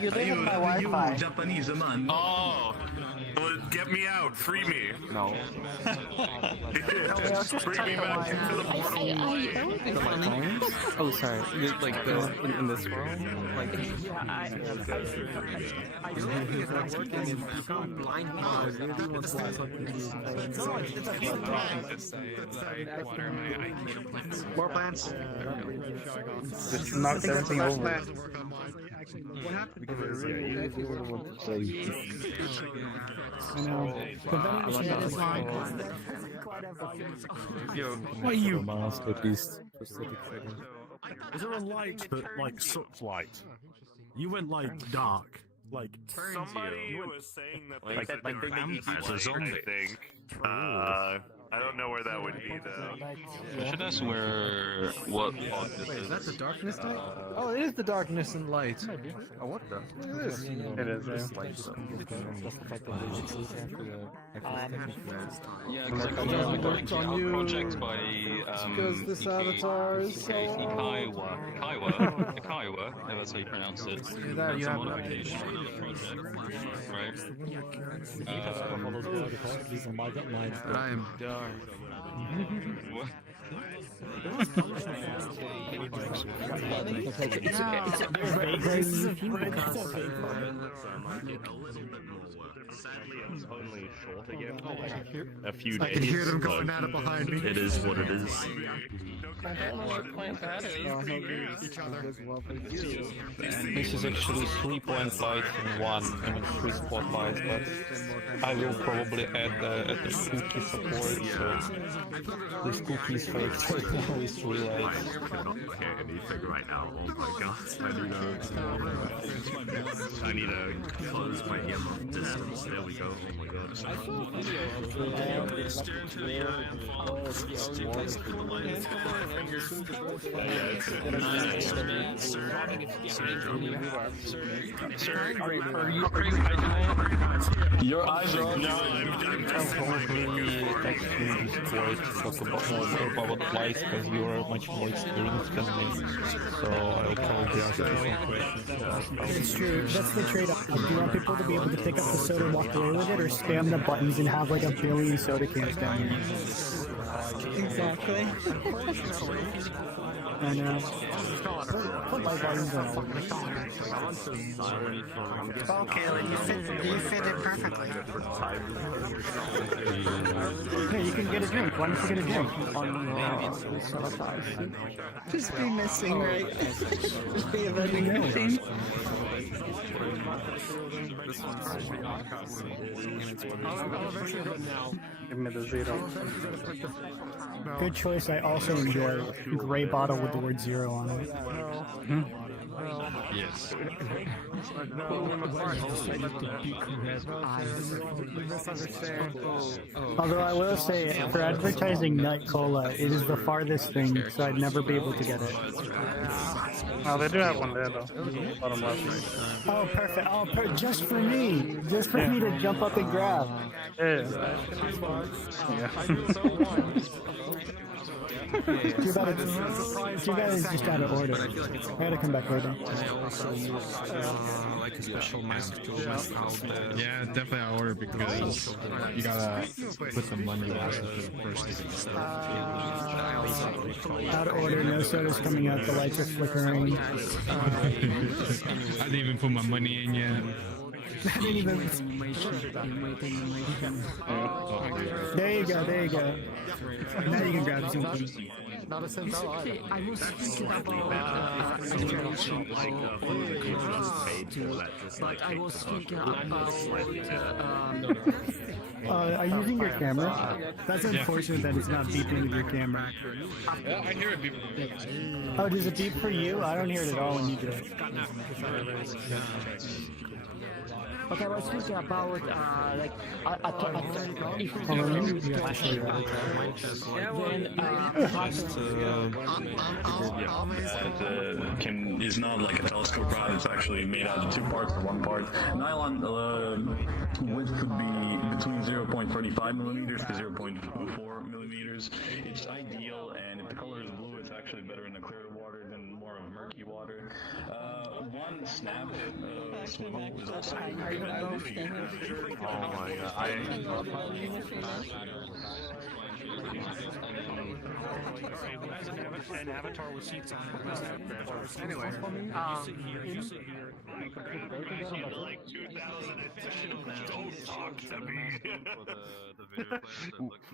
You live in my Wi-Fi. Japanese man. Oh, well, get me out, free me. No. Bring me back into the mortal light. Oh, sorry. Like in this world, like More plants. Just knocked everything over. What happened? What are you? Is there a light that like sucks light? You went like dark, like Somebody was saying that Like- there's like a they vampire, eat a zombie. I think. I don't know where that would be though. I should ask what pod this Wait, is that the is. darkness night? Oh, it is the darkness and light. Oh, what the? Look at this. It is, Yeah, because like worked on you. project by Because this avatar is so Ikaiwa, if that's how you pronounce it. that That's you a have modification of the project, right? But I am dark. What? Sadly, I'm only short again. A few I days. can hear them going at it behind me. It is what it is. This is actually 3 point lights in one, I mean 3 spotlights, but I will probably add the cookie support, so this cookie is fake right now with 3 lights. Anything right now. Oh my god. I need to close my earmuff distance. There we go. Oh my god. Your eyes are probably actually destroyed about twice because you are much more experienced than me. So I'll probably ask you some questions. It's true. That's the trade-off. Do you want people to be able to pick up the soda and walk away with it, or spam the buttons and have like a billion soda cans down here? Exactly. I know. Put my buttons on. Oh, Kayla, you fit it perfectly. Hey, you can get a drink. Why don't you get a drink? Just be missing, right? Just be a vending machine. Give me the 0. Good choice. I also enjoy gray bottle with the word 0 on it. Yes. Although I will say, for advertising nut cola, it is the farthest thing, so I'd never be able to get it. Oh, they do have one there though. Bottom left. Oh, perfect. Oh, just for me. Just for me to jump up and grab. Yeah. Too bad it's just out of order. I gotta come back later. I also use like a special mask to mask out the... Yeah, definitely out of order because you gotta put some money last first. Out of order, no soda's coming out, the lights are flickering. I didn't even put my money in yet. There you go, there you go. Now you can grab something. Not a sense of I was thinking about situation like I was thinking about are you using your camera? That's unfortunate that it's not beeping with your camera. Yeah, I hear it beeping. Oh, does it beep for you? I don't hear it at all when you do it. Okay, I was thinking about like if Is not like a telescope rod. It's actually made out of 2 parts or 1 part. Nylon width could be between 0.35 millimeters to 0.04 millimeters. It's ideal, and if the color is blue, it's actually better in the clear water than more of murky water. Snap, Swivel is also. Oh my god. An avatar with seats on it. Anyway, you sit here. Like 2010. Don't talk to me.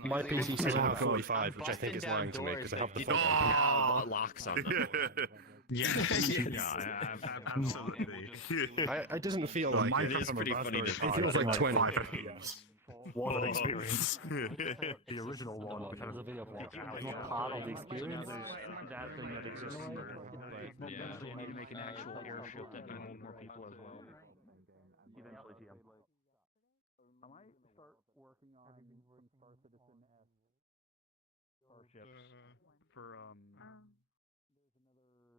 My PC says I have 45, which I think is lying to me because I have the phone locks on them. Absolutely. It doesn't feel like it is pretty funny. It feels like 20. What an experience. The original one, which has a video of part of the experience. That thing that exists. But eventually you need to make an actual airship that can hold more people as well. Eventually, TM. I might start working on some Star Citizen-esque starships for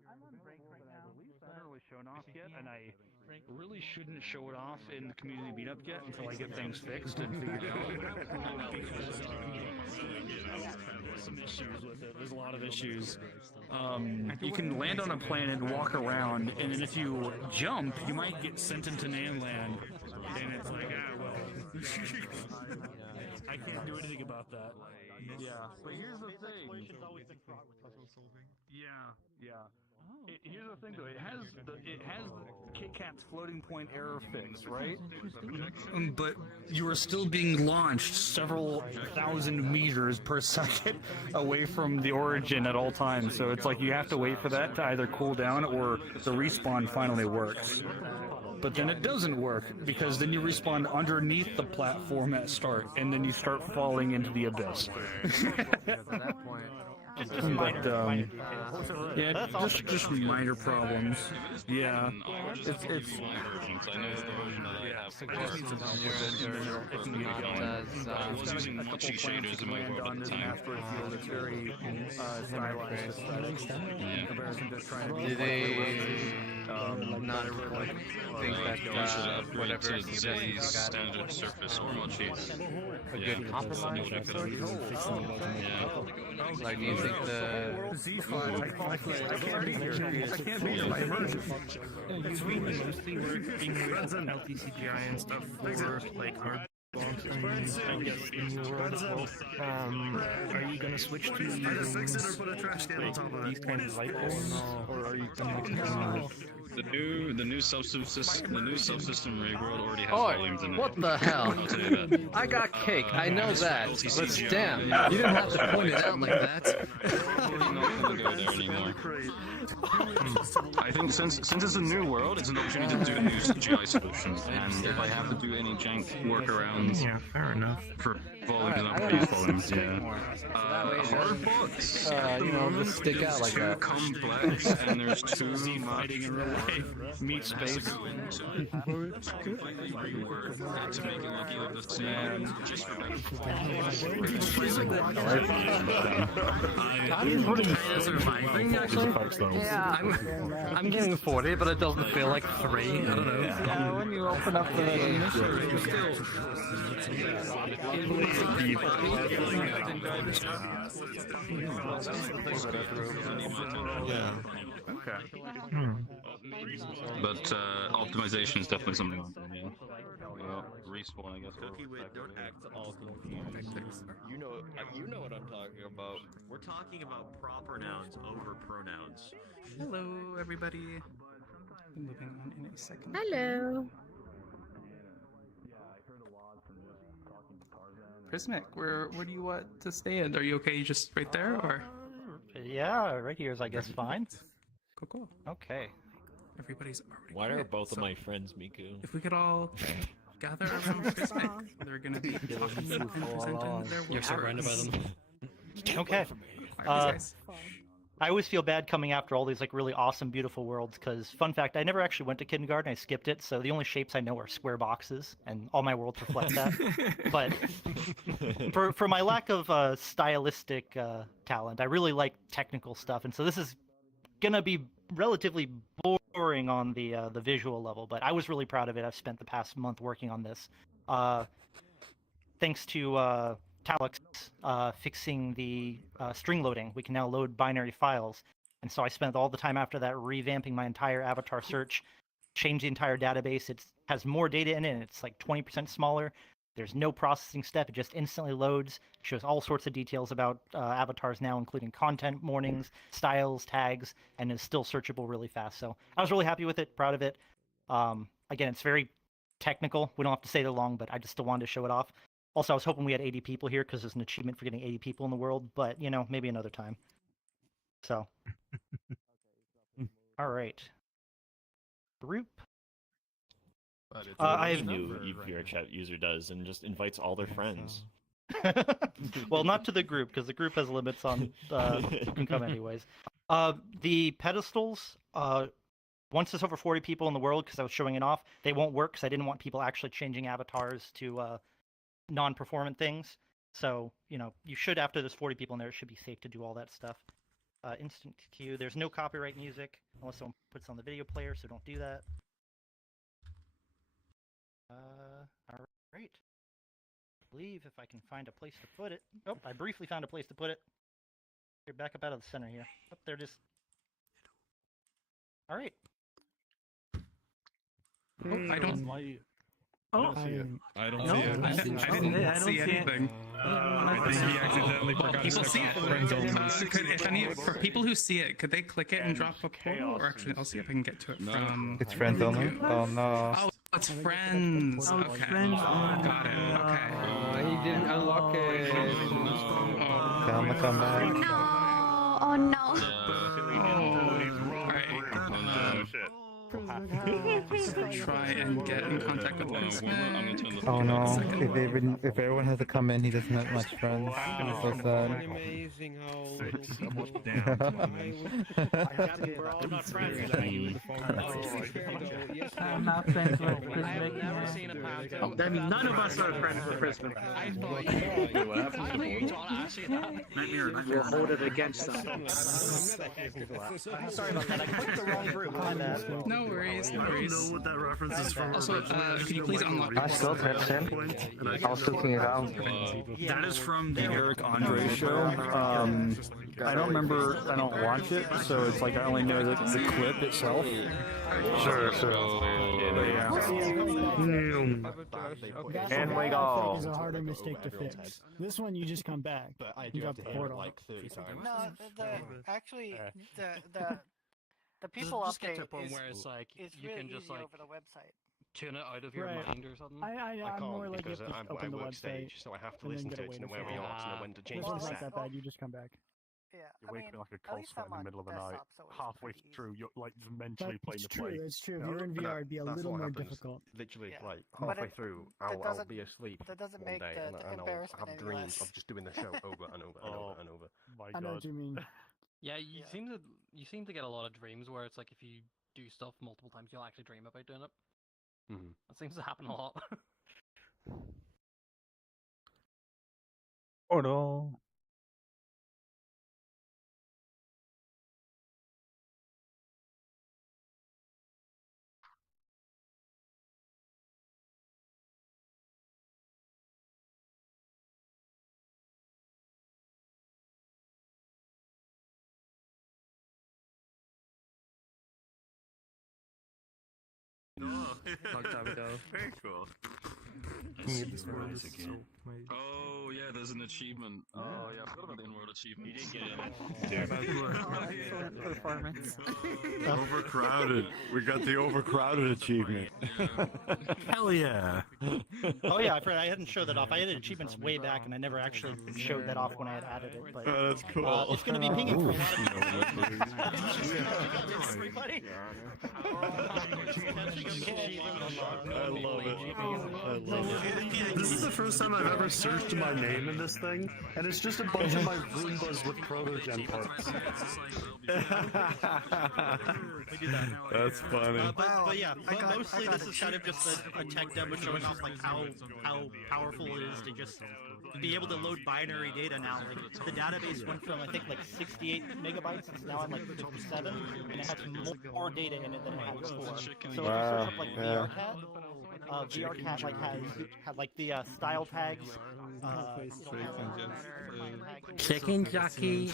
I'm on break right now. I haven't really shown off yet, and I really shouldn't show it off in the community meetup yet until I get things fixed and figured out. Because some issues with it. There's a lot of issues. You can land on a planet, walk around, and then if you jump, you might get sent into Nanland. And it's like, well, I can't do anything about that. Yeah. But here's the thing. Yeah. Here's the thing, though. It has the Kit Kat's floating point error fix, right? But you are still being launched several thousand meters per second away from the origin at all times. So it's like you have to wait for that to either cool down or the respawn finally works. But then it doesn't work because then you respawn underneath the platform at start, and then you start falling into the abyss. At that point. But yeah, just minor problems. Yeah, it's I know the version that I have was using Mochi shaders in my world at the time. It's very stylized in comparison to trying to be. Do they not like think that whatever to the standard surface or Mochi? a good compromise? Like, do you think the Z5? I can't be here. I can't be here. My immersion. It's really mostly working with LTCGI and stuff for like our I guess in your world. Are you gonna switch to Either fix it or put a trash can on top of these it. kind of light bulbs, or are you gonna The new subsystem rig world already has Oi, volumes in it. what the hell? I'll tell you that. I got cake, I know that. But damn, you didn't have to point it out like that. We're not gonna go there anymore. I think since it's a new world, it's an opportunity to do a new CGI solution, and if I have to do any jank workarounds, fair enough. For volumes and upgrade volumes, hard bots at the moment stick out like too that. complex, and there's too much meat space. to completely rework to make it look either the same. Just I'm pretty surviving, actually. Yeah, I'm getting 40, but it doesn't feel like 3. I don't know. Yeah, when you open up the Yeah. Okay. But optimization is definitely something like that, yeah. Respawn, I guess. Don't act all confused. You know what I'm talking about. We're talking about proper nouns over pronouns. Hello, everybody. Moving on in a second. Hello. Prismic, where do you want to stand? Are you okay just right there, or? Yeah, right here is, I guess, fine. Cool. Okay. Everybody's already Why are quiet, both of so my friends Miku? If we could all gather around Prismic, they're going to be talking and presenting their work. You're surrounded by them. Get Okay. away from me. Quiet, guys. I always feel bad coming after all these like really awesome, beautiful worlds. Because fun fact, I never actually went to kindergarten. I skipped it, so the only shapes I know are square boxes, and all my worlds reflect that. But for my lack of stylistic talent, I really like technical stuff, and so this is gonna be relatively boring on the visual level. But I was really proud of it. I've spent the past month working on this. Thanks to Talix fixing the string loading, we can now load binary files, and so I spent all the time after that revamping my entire avatar search, changed the entire database. It has more data in it, and it's like 20% smaller. There's no processing step. It just instantly loads, shows all sorts of details about avatars now, including content, mornings, styles, tags, and is still searchable really fast. So I was really happy with it, proud of it. Again, it's very technical. We don't have to stay there long, but I just still wanted to show it off. Also, I was hoping we had 80 people here because there's an achievement for getting 80 people in the world, but, you know, maybe another time. So, all right. Group. But it's I've new VRChat user does and just invites all their friends. Well, not to the group, because the group has limits on who can come anyways. The pedestals, once there's over 40 people in the world, because I was showing it off, they won't work because I didn't want people actually changing avatars to non-performant things. So, you know, you should, after there's 40 people in there, it should be safe to do all that stuff. Instant queue, there's no copyright music, unless someone puts it on the video player, so don't do that. All right. I believe if I can find a place to put it. Oh, I briefly found a place to put it. Here, back up out of the center here. Oh, there it is. All right. Oh, I don't. I don't see it. I don't see anything. I think he accidentally forgot People to see check it. friends only. If any, for people who see it, could they click it and drop a poll? Or actually, I'll see if I can get to it from. It's friends only? Oh no. Oh, it's friends. Oh, Okay. friends Got it. Okay. He didn't unlock it. Come back. No. Oh no. Try and get in contact with Postman. Oh no. If everyone has to come in, he doesn't have much friends. It's so sad. Amazing how I'm not friends. I'm not friends with Chris. I've never seen a path. I mean, none of us are friends with Chris. I thought you told Ashley that. We'll hold it against them. Sorry about that. I clicked the wrong group. My bad. No worries. No I don't worries. know what that reference is from. Also, can you please unlock? I still text him. I was looking it out. That is from the Eric Andre show. I don't remember. I don't watch it, so it's like I only know the clip itself. Sure. And we go. Is a harder mistake to fix. This one you just come back. But I You do got have the to hit portal. like 30 times. No, actually the people Just get update to a point is, where it's like is you really can just easy like over the website. tune it out of your Right. mind or something. I I'm more can't like because if you I open the work website stage, so I have to and listen then to get it away to know with where we it. are, to know when to change This the one's not set. that bad. You just come back. Yeah, You're waking like a at least CrossFit in the I'm middle of the on night, desktop, so it's halfway pretty easy. through, you're like mentally playing It's the true. play. It's true. If No, you were in but VR, it'd be a that's little what more happens. difficult. Literally, Yeah. like But halfway it- through, that I'll doesn't- be asleep that doesn't one make day, the and I'll embarrassment have any dreams less. of just doing the show over and over and over and over. My I know God. what you mean. Yeah, you seem to get a lot of dreams where it's like if you do stuff multiple times, you'll actually dream about doing it. Mm-hmm. That seems to happen a lot. Portal. Long time ago. Very cool. Oh yeah, there's an achievement. Oh yeah, I forgot about the in-world achievement. You did get Excellent performance. Overcrowded. We got the overcrowded achievement. Hell yeah. Oh yeah, I hadn't showed that off. I added achievements way back, and I never actually showed that off when I had added it. But Oh, that's cool. it's going to be pinging for a lot of everybody. I love it. I love it. This is the first time I've ever searched my name in this thing, and it's just a bunch of my Roombas with proto-gen parts. That's funny. But yeah, mostly this is kind of just a tech demo showing off like how powerful it is to just be able to load binary data now. Like the database went from I think like 68 megabytes, it's now on like 57, and it has more data in it than it had before. So if you search up like VRChat, VRChat like has like the style tags. Chicken jockey.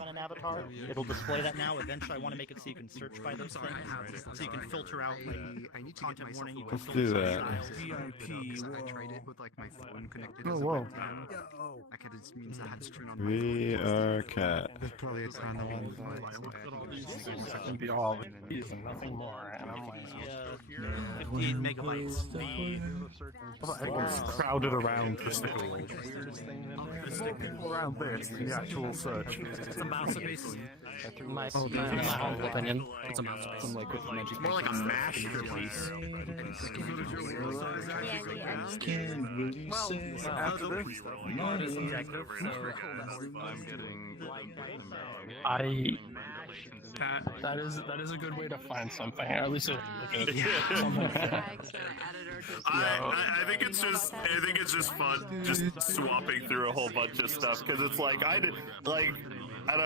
On an avatar. It'll display that now. Eventually, I want to make it so you can search by those things, so you can filter out like content warning. You can Let's do that. I tried it with like my phone connected. Oh, whoa. Like it just means I had to turn on VRChat. There's probably a ton of ones. Can be all these and nothing more, and I'm like, 15 megabytes. It's crowded around the sticker wall. Around this, the actual search. It's a mouse base. My humble opinion. It's a mouse base. More like a smash release. That is a good way to find something. At least looking at something. I think it's just fun just swapping through a whole bunch of stuff because it's like I don't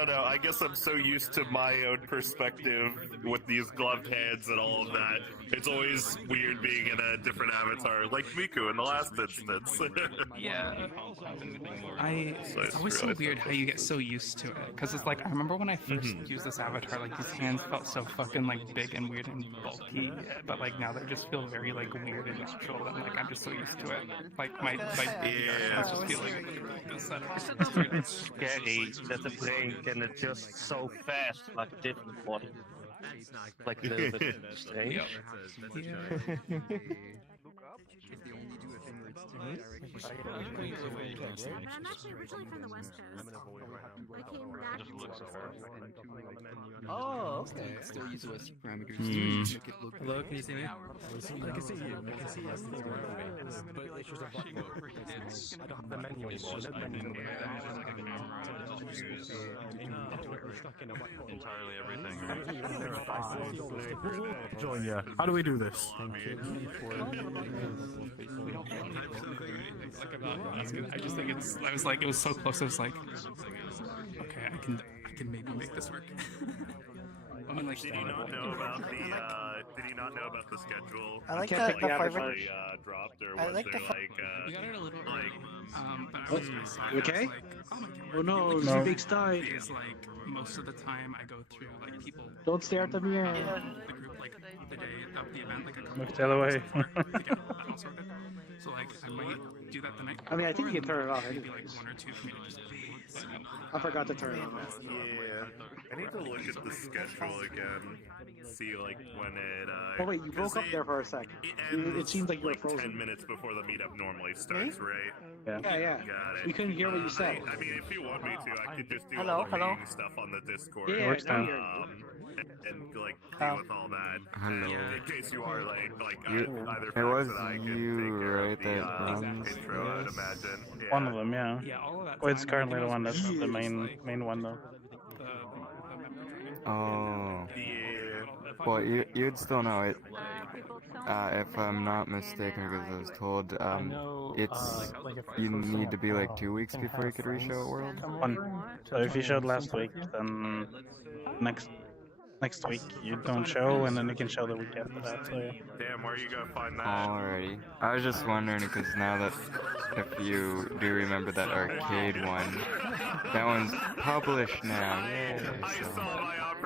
know. I guess I'm so used to my own perspective with these gloved hands and all of that. It's always weird being in a different avatar, like Miku in the last instance. Yeah. It's always so weird how you get so used to it. Because it's like, I remember when I first used this avatar, like these hands felt so fucking like big and weird and bulky. But like now they just feel very like weird and natural. And like I'm just so used to it. Like my hands just feel like this. It's scary that the brain can adjust so fast like a different body. Like a little bit strange. I'm actually originally from the West Coast. I came back. Oh, okay. Still use OS parameters. Hello, can you see me? I can see you. I can see us. But like, there's a button. I don't have the menu anymore. Entirely everything. Join ya. How do we do this? I just think it was so close. I was like, okay, I can maybe make this work. I mean, like, Did he not know about the schedule? I like that the fiber. Dropped, or I was like there the we got it a little early. But I What? was You okay? like, oh my god. Oh no, Like, Zubik's died. Is like most of the time I go through like people. Don't stare at the mirror. The group like the day of the event, like a couple Look the other way. to get that all sorted. So like I might do that the night. I mean, I think you can turn it off. Maybe like one or two for me to just I forgot to turn it on. Yeah, I need to look at the schedule again. See like when it. Oh wait, you broke up there for a sec. It seems like you were frozen. 10 minutes before the meetup normally starts, right? Yeah. Got it. We couldn't hear what you said. I mean, if you want me to, I could just do Hello, all the hello. meeting stuff on the Discord. Yeah, works now. And like deal with all that. Hello. In case you are like either It was Fax and I can you, take care right, of that the runs intro, I would imagine. Yeah. One of them, yeah. Yeah, all of that. Well, it's currently the one that's the main one though. Oh. Well, you'd still know it. If I'm not mistaken, because I was told it's you need to be like 2 weeks before you could reshow a world. So if you showed last week, then next week you don't show, and then you can show the week after that. So yeah. Damn, where are you gonna find that? Alrighty. I was just wondering because now that if you do remember that arcade one, that one's published now. Yay, so.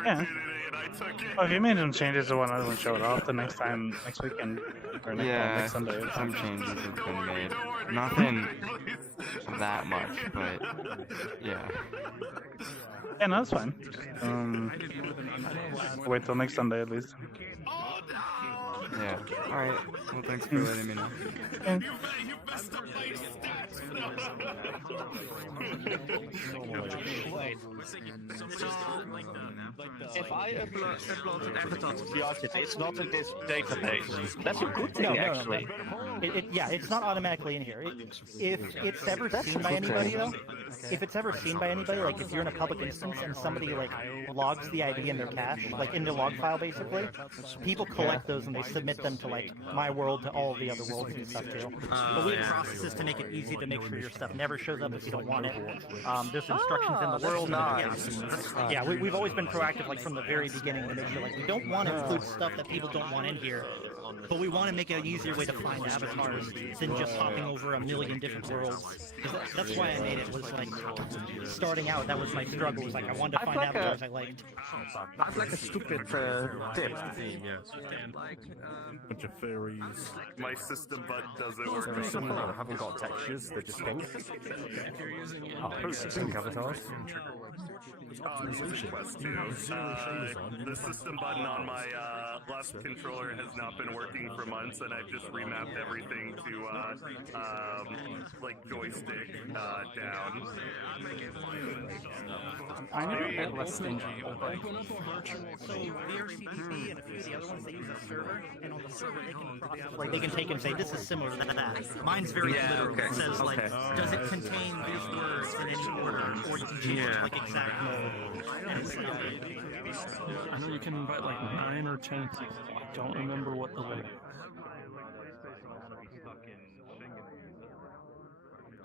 Yeah. Well, if you made some changes to one other one, show it off the next weekend or next Sunday. Some changes have been made. Nothing that much, but yeah. Yeah, no, that's fine. Wait till next Sunday at least. Yeah. Alright. Well, thanks for letting me know. If I upload an avatar to VRChat, it's not in this database. That's a good thing, actually. It's not automatically in here. If it's ever seen by anybody, though, if it's ever seen by anybody, like if you're in a public instance and somebody like logs the ID in their cache, like in the log file, basically, people collect those and they submit submit them to like my world to all the other worlds and stuff too. But we have processes to make it easy to make sure your stuff never shows up if you don't want it. There's instructions in the world. Yeah, we've always been proactive like from the very beginning to make sure like we don't want to include stuff that people don't want in here, but we want to make it an easier way to find avatars than just hopping over a million different worlds. That's why I made it, was like starting out, that was my struggle, was like I wanted to find avatars I liked. I have like a stupid tip. Bunch of fairies. My system button doesn't There work. are some that haven't got textures, they're just pink. Pink avatars. The system button on my left controller has not been working for months, and I've just remapped everything to like joystick down. I know a bit less stingy with like. So VRCTV and a few of the other ones, they use a server, and on the server they can process, like they can take and say this is similar to that. Mine's very literal. It says like, does it contain these words in any order, or you can change it to like exact mode. And it's like, I know you can invite like 9 or 10 people. I don't remember what the limit.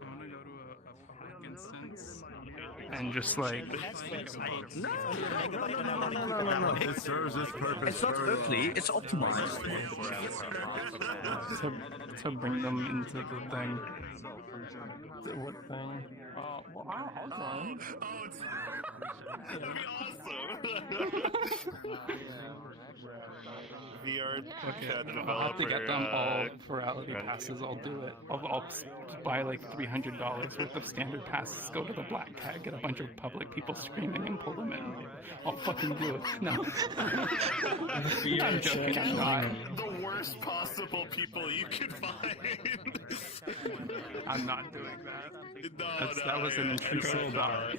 I want to go to a public instance and just like. It serves its purpose. It's not ugly, it's optimized. to bring them into the thing. What thing? Well, awesome. VRChat developer. I'll have to get them all virality passes. I'll do it. I'll buy like $300 worth of standard passes. Go to the black cat, get a bunch of public people screaming, and pull them in. I'll fucking do it. No, I'm joking. I'm not. The worst possible people you could find. I'm not doing that. No, that was an intrusive thought.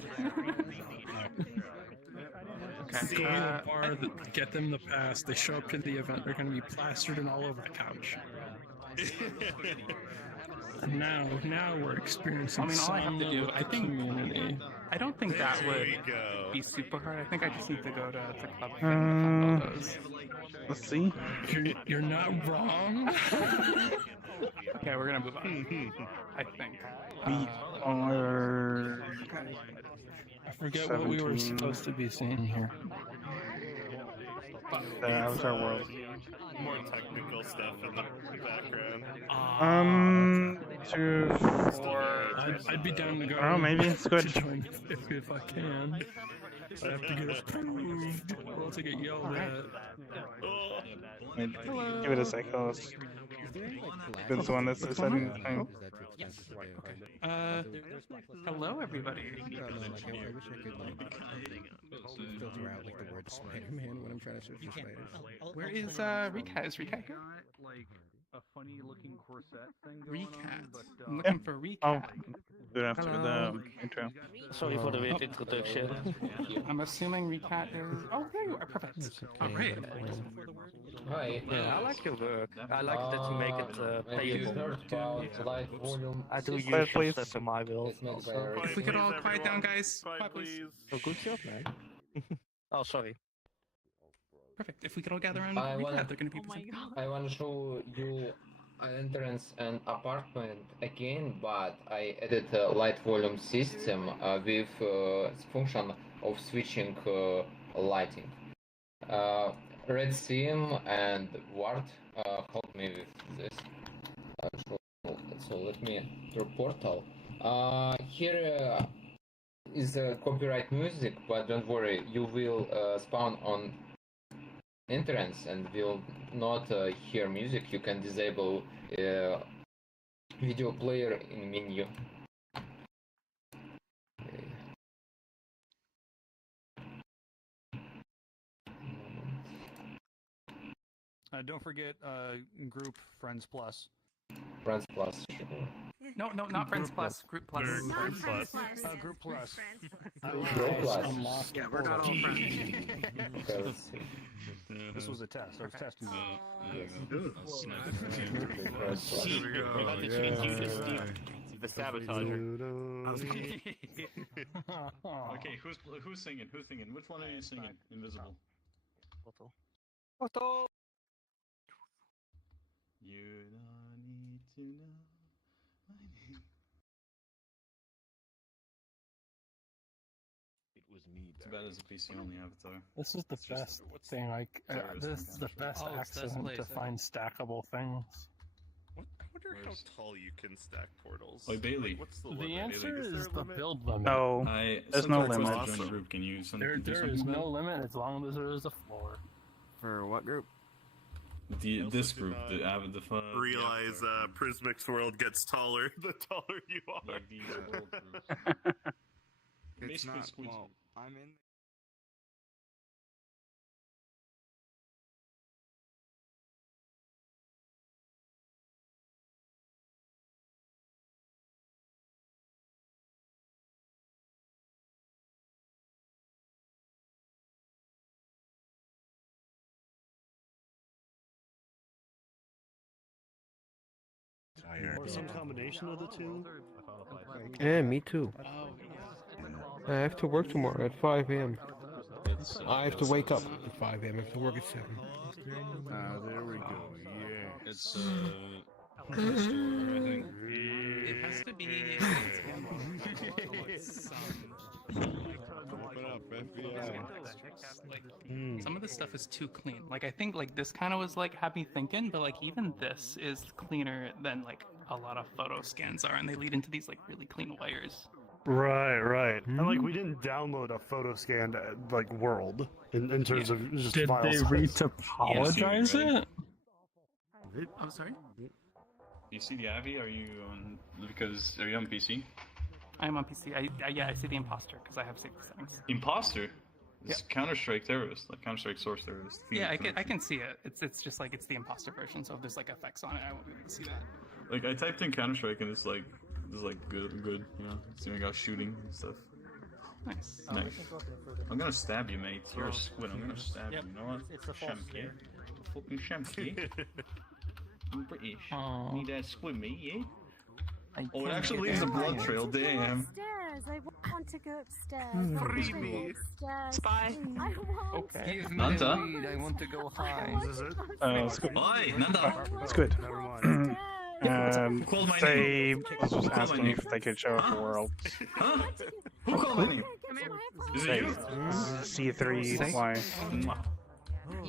Go to the bar, get them the pass, they show up to the event, they're going to be plastered and all over the couch. And now we're experiencing all I have to do, I think, community. I don't think that would be super hard. I think I just need to go to Club Thing to find all those. Let's see. You're not wrong. Okay, we're gonna move on. I think. We are. I forget what we were supposed to be seeing here. That was our world. More technical stuff in the background. 2, 4. I'd be down to go. Oh, maybe it's good. To join if I can. I have to get approved. Or else I get yelled at. Give it a second. Been the one that's deciding the time. Hello everybody. I wish I could filter out like the word Spider-Man when I'm trying to search for spiders. Where is Recat? Is Recat here? Like a funny looking corset thing going on, I'm looking for Recat. Oh, do it after the intro. Sorry for the weird introduction. I'm assuming Recat is. Oh, there you are. Perfect. Oh, great. Hi. Yeah, I like your work. I like that you make it playable. I do use some stuff in my build. If we could all quiet down, guys. Quiet, please. Oh, good job, man. Oh, sorry. Perfect. If we could all gather around Recat, they're going to be presenting. I want to show you an entrance and apartment again, but I added a light volume system with function of switching lighting. Red Sim and Ward helped me with this. So let me through portal. Here is copyright music, but don't worry, you will spawn on entrance and will not hear music. You can disable video player in menu. Don't forget group Friends Plus. Friends Plus. No, not Friends Plus. Group Plus. Group Plus. Group Plus. Group Plus. Yeah, we're not all friends. This was a test. I was testing you. We're about to change you to Steve, the sabotager. Okay, who's singing? Who's singing? Which one are you singing? Invisible. Photo. you know my name. It was me. Too bad it's a PC only avatar. This is the best thing. Like this is the best accident to find stackable things. I wonder how tall you can stack portals. Oi, Bailey. Like, what's the The limit? answer Bailey? is the build limit. No, there's no limit. Join the group. Can you There is no limit as long as there is a floor. For what group? This group, the Avid the Fun. Realize Prismic's world gets taller the taller you are. Like the world group. It's Basically not. squeeze. Well, I'm in. Or some combination of the two. Yeah, me too. I have to work tomorrow at 5 a.m. I have to wake up at 5 a.m. I have to work at 7. There we go. Yeah. It's It has to be. Some of this stuff is too clean. Like I think like this kind of was like had me thinking, but like even this is cleaner than like a lot of photo scans are, and they lead into these like really clean wires. Right. And like we didn't download a photo scanned like world in terms of just Did file they size. retopologize it? I'm sorry. You see the Avi? Are you on? Because are you on PC? I'm on PC. Yeah, I see the imposter because I have safety settings. Imposter. It's Counter-Strike terrorist, like Counter-Strike source terrorist. Yeah, I can see it. It's just like it's the imposter version. So if there's like effects on it, I won't be able to see that. Like I typed in Counter-Strike and it's like good, you know. It's even got shooting and stuff. Nice. I'm gonna stab you, mate. You're a squid. I'm gonna stab you. You know what? It's a false Champy. Fucking champy. I'm British. Aww. Need that squid, mate, yeah? Oh, it actually leaves a blood trail. Damn. Upstairs. I want to go upstairs. Free me. Spy. I want. Okay. Nanda? I want to go high. Is it? It's good. Oi, Nanda. It's good. Never mind. Who called my They name? was just asking if they could show up a world. Huh? Who called my name? Is it you? C3Y.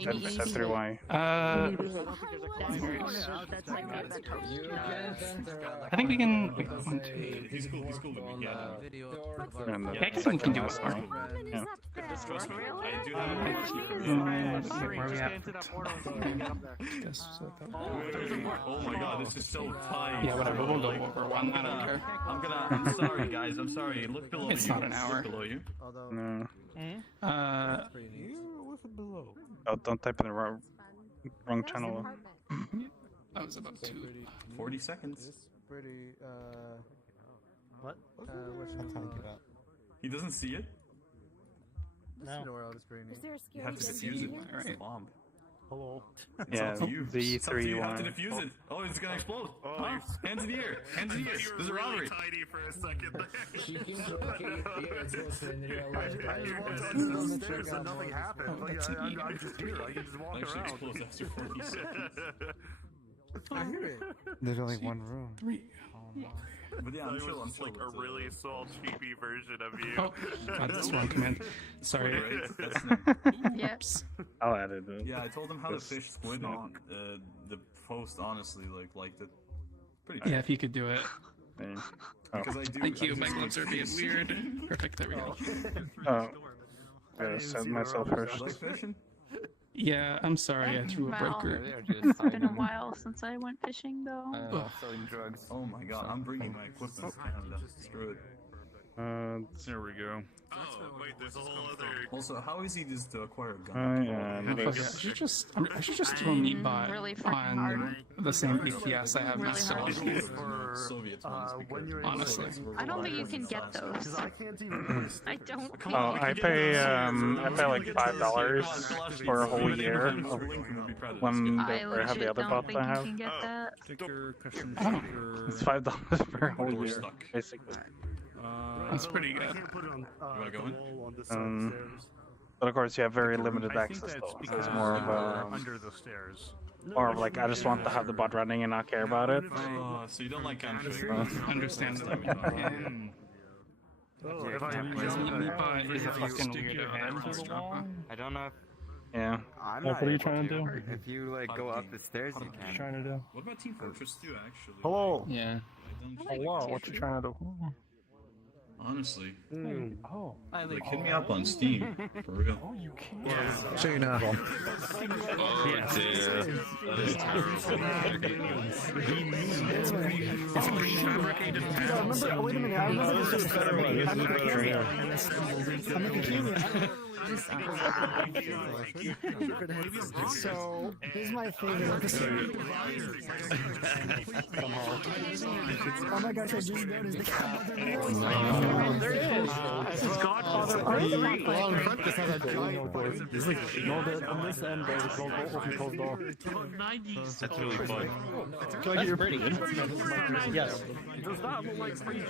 Set 3Y. I think we can. He's cool with me. Yeah. I guess we can do it. Yeah. Trust me. I do have Where are we at? Oh my god, this is so tight. Yeah, whatever. We'll go over one. I don't care. I'm sorry, guys. I'm sorry. Look below It's you. not an hour. Look below you. No. Uh, Don't type in the wrong channel. That was about 40 seconds. Pretty, What? what's talking about? He doesn't see it? No. Is there a You scary have to ghost defuse it. in here? It's a bomb. Hello. Yeah, It's up to you. the It's up to you. You have to E3 defuse it. Oh, it's gonna explode. Huh? Hands in the air. Hands in the air. There's a robbery. Tiny for a second there. I just walked onto those stairs and nothing happened. Like, I'm just here. I can just walk Actually, around. explodes after 40 seconds. I hear it. There's only one room. But yeah, It I'm was chill. I'm just chill. like a really small, cheapy version of you. Oh, God, that's wrong command. Sorry. Right? That's Yes. I'll add it. Yeah, I told him how to That's fish squid not- on the post. Honestly, liked it. Pretty good. Yeah, if you could do it. Yeah. Because I do. Thank I you. do My some gloves are being fish. weird. Perfect. There we go. Oh. Gotta set myself first. Like fishing? Yeah, I'm sorry. I threw a Well, breaker. it's been a while since I went fishing, though. Selling drugs. Oh my god, I'm bringing my equipment to Canada. Screw it. There we go. Oh, wait, there's a whole other... Also, how easy it is to acquire a gun? I should just do a meat bot Really fucking on hard. the same APS I have Really installed. hard. Soviet Honestly. I don't think you can get those. I don't think Oh, you I can pay like $5 for a whole year of when I they have legit the other don't bots think I you have. can get that. It's $5 for a whole year, basically. That's pretty good. I can't put it on You wanna go in? the wall on this side of the stairs. But of course, you have very limited I think access. that's Though. because It's more of under the stairs. more of like I just want to have the bot running and not care about it. Oh, so you don't like country. Understandable. Oh, if I Meetup is a fucking Stick your weirdo. hand through the wall? I don't know if Yeah. I'm What not are you able trying to do? If you like go up the stairs, you can. Trying to do? What about Team Fortress 2, actually? Hello. Yeah. Hello. What you trying to do? Honestly. Oh. Like, hit me up on Steam. For real. Oh, you can. Yeah. So you know. Oh, yes. Dear. That is Remember, wait a minute, I remember this just better. I'm a cameo. So, here's my favorite episode. Oh my gosh, I just noticed the Godfather. There it is! This is Godfather 3! Well, in front, this has a giant door. It's like, no, on this end, there's a closed door. That's really fun. Can I get your pretty? Yes. Does that look like free I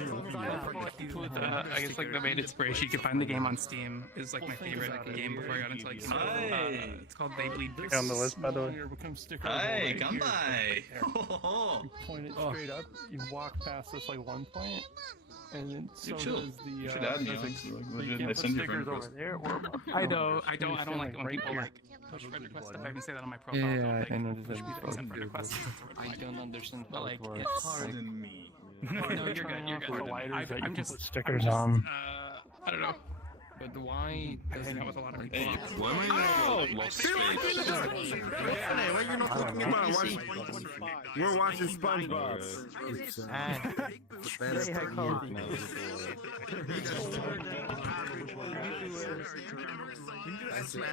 guess like the main inspiration you can find the game on Steam is like my favorite game before I got into like it's called They Bleed. On the list, by the way. Hey, come by! You point it straight up, you walk past this like one point, and then so chill. does the You should add me on. you can't put stickers over there. I don't like when people like push friend requests stuff. I even say that on my profile. Yeah, I know push me to accept friend requests. I don't understand But like, Pardon me. no, you're good. I'm just stickers on. I don't know. But why doesn't that with a lot of people? Why am I not lost space? Hey, what are you not talking about? We're watching SpongeBob.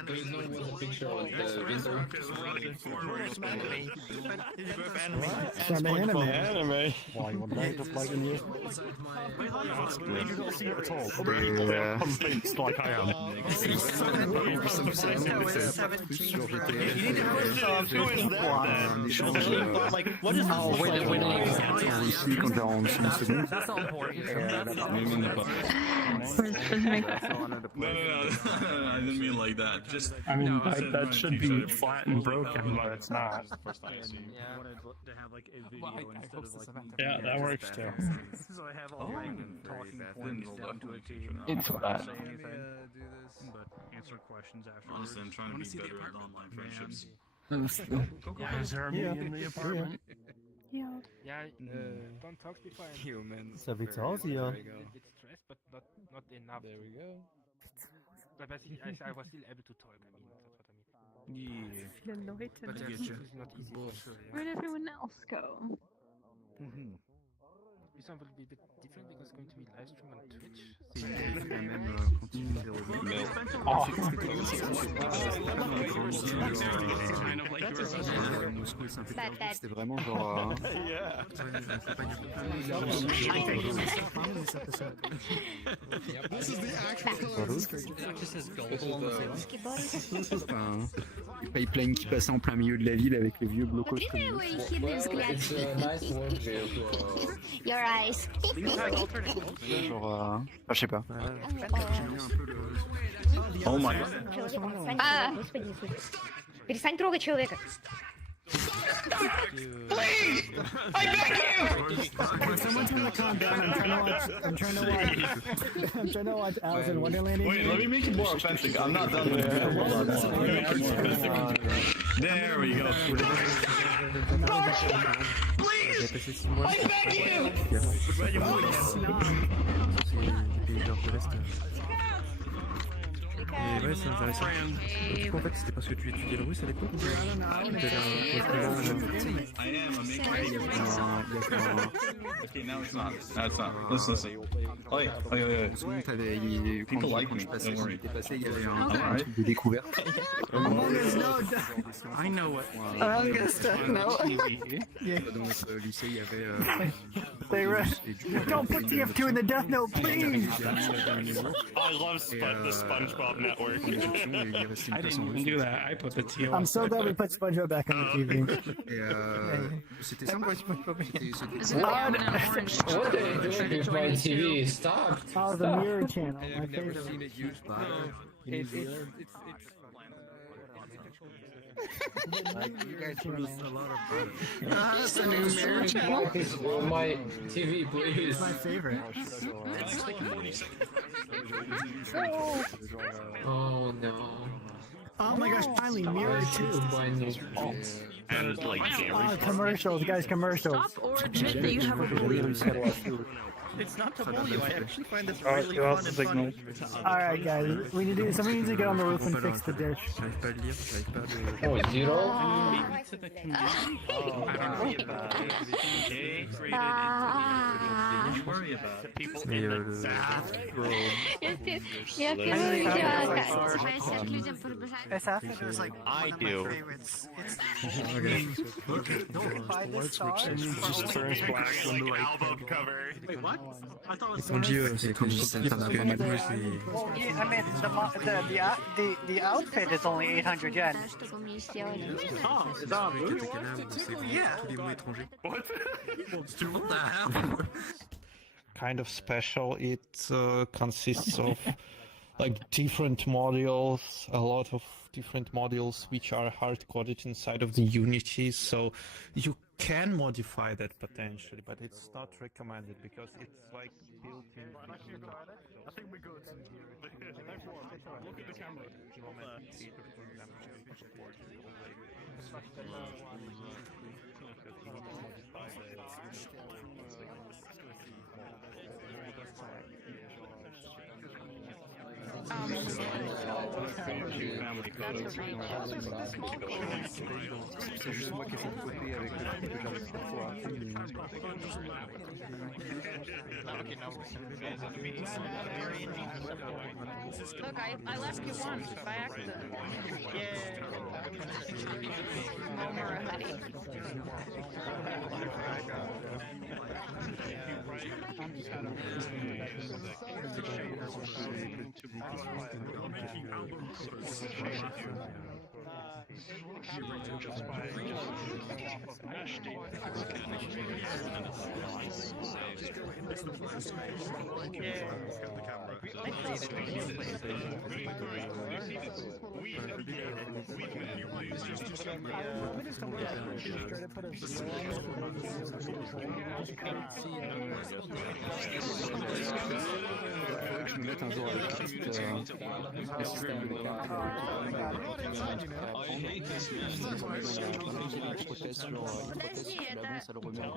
There's no picture of the winter. Some Anime. Why you want to plug in here? You don't see it at all. Yeah. Convinced like I am. Like, what is this? Aussi quand t'es en 5 secondes. That's not important. Même pas. No, I didn't mean like that. Just. I mean, that should be flat and broken, but it's not. Yeah, that works too. So I have all talking points down to a team. It's flat. But answer questions after. Honestly, I'm trying to be better at online friendships. Is there a me in the apartment? Yeah. Yeah, don't talk before Humans. Ça wird aus hier. It's stress, but not enough. There we go. But I was still able to talk. I mean, that's what I mean. Yeah. Viele Leute. But it's not easy for sure. Where did everyone else go? This one will be a bit different because it's going to be live stream on Twitch. C'était vraiment genre. This is the actual Pipeline qui passait en plein milieu de la ville avec les vieux blocos. Your eyes. Genre, je sais pas. Oh my god. Господи, перестань трогать человека. Please! I beg you! Can someone turn the calm down? I'm trying to watch Alice in Wonderland. Wait, let me make it more authentic. I'm not done with it. There we go. Please! I beg you! Et ouais, c'est intéressant. Du coup, en fait, c'était parce que tu étudiais le russe à l'époque ou Okay, now it's not. Now it's not. Listen. Oh yeah. People like me. Don't worry. Il y avait un truc de découverte. I know what. Donc, lycée, il y avait. They don't put TF2 in the Death Note, please! I love the SpongeBob network. I didn't even do that. I put the teal. I'm so glad we put SpongeBob back on the TV. C'était ça. What are you doing with my TV? Stop! Oh, the Mirror channel. My I've never favorite. seen it used by. It's You guys produced a lot of product. That's a new mirror channel. My TV, please. It's my favorite. Oh no. Oh my gosh, finally Mirror 2. And like commercials, guys, commercials. Stop or admit that you have a belief. It's not to bully you. I actually find this really fun and funny. Alright, guys, somebody needs to get on the roof and fix the dish. Oh, zero? worry about it. People in the bathroom. I do. Just turns black on the album cover. Wait, what? I thought it was Mon Dieu, c'est comme si c'était un film. Well, yeah, I mean, the outfit is only 800 yen. Oh, is that a movie? Yeah. What? What the hell? Kind of special. It consists of like different modules, a lot of different modules which are hard-coded inside of the Unity, so you can modify that potentially, but it's not recommended because it's like built in. I think we're good. Look at the camera. C'est juste moi qui essaie de copier avec le truc que j'arrive parfois à faire. Look, I left you once by accident. Je me mette un jour avec le système des cartes. Ça le remet en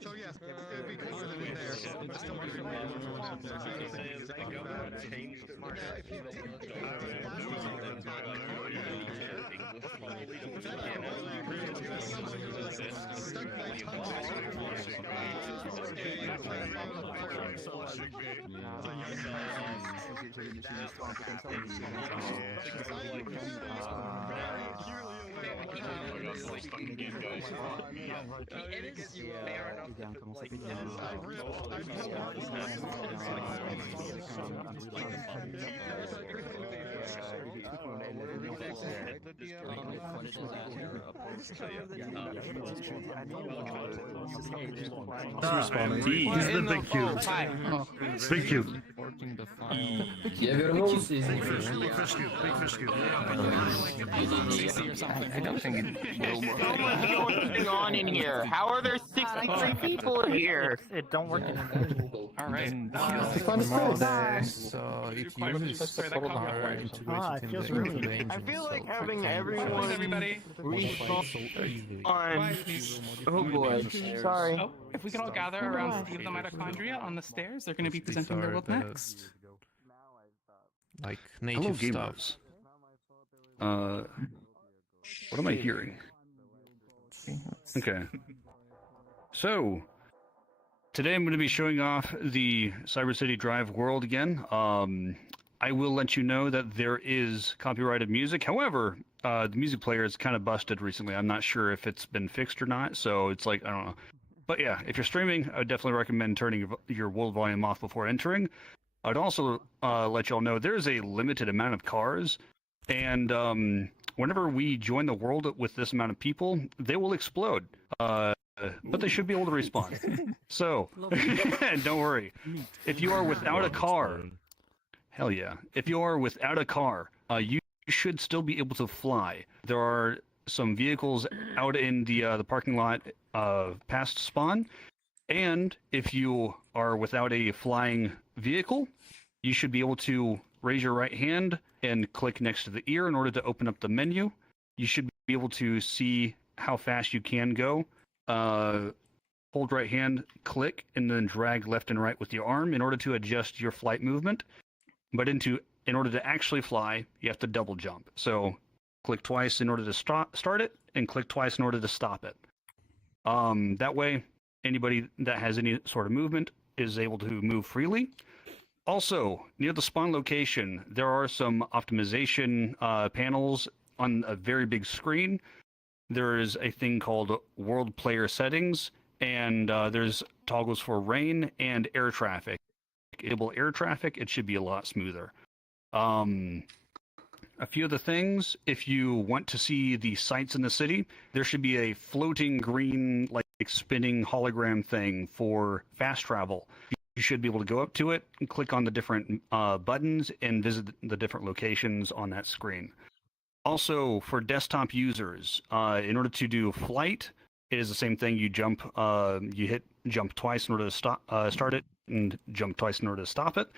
So yes, it'd be cool to be there. But still want to be more He's the big cube. Big cube. Я вернулся из них. Big fish cube. Big fish cube. I don't think it will work. What's going on in here? How are there 63 people here? It don't work anymore. All right. So it uses sonar integrated in the engine. I feel like so having it can everyone everybody. respawn on. Oh boy. Sorry. Oh, if we could all gather around Steve the Mitochondria on the stairs, they're going to be presenting their world next. Like native stuff. What am I hearing? Okay. So, today I'm going to be showing off the Cyber City Drive world again. I will let you know that there is copyrighted music. However, the music player is kind of busted recently. I'm not sure if it's been fixed or not, so it's like, I don't know. But yeah, if you're streaming, I would definitely recommend turning your world volume off before entering. I'd also let y'all know there's a limited amount of cars, and whenever we join the world with this amount of people, they will explode. But they should be able to respawn. So, don't worry. If you are without a car, hell yeah. If you are without a car, you should still be able to fly. There are some vehicles out in the parking lot past spawn. And if you are without a flying vehicle, you should be able to raise your right hand and click next to the ear in order to open up the menu. You should be able to see how fast you can go. Hold right hand, click, and then drag left and right with your arm in order to adjust your flight movement. But in order to actually fly, you have to double jump. So click twice in order to start it, and click twice in order to stop it. That way, anybody that has any sort of movement is able to move freely. Also, near the spawn location, there are some optimization panels on a very big screen. There is a thing called World Player Settings, and there's toggles for rain and air traffic. Enable air traffic, it should be a lot smoother. A few of the things, if you want to see the sights in the city, there should be a floating green, like spinning hologram thing for fast travel. You should be able to go up to it and click on the different buttons and visit the different locations on that screen. Also, for desktop users, in order to do flight, it is the same thing. You jump, you hit jump twice in order to start it, and jump twice in order to stop it.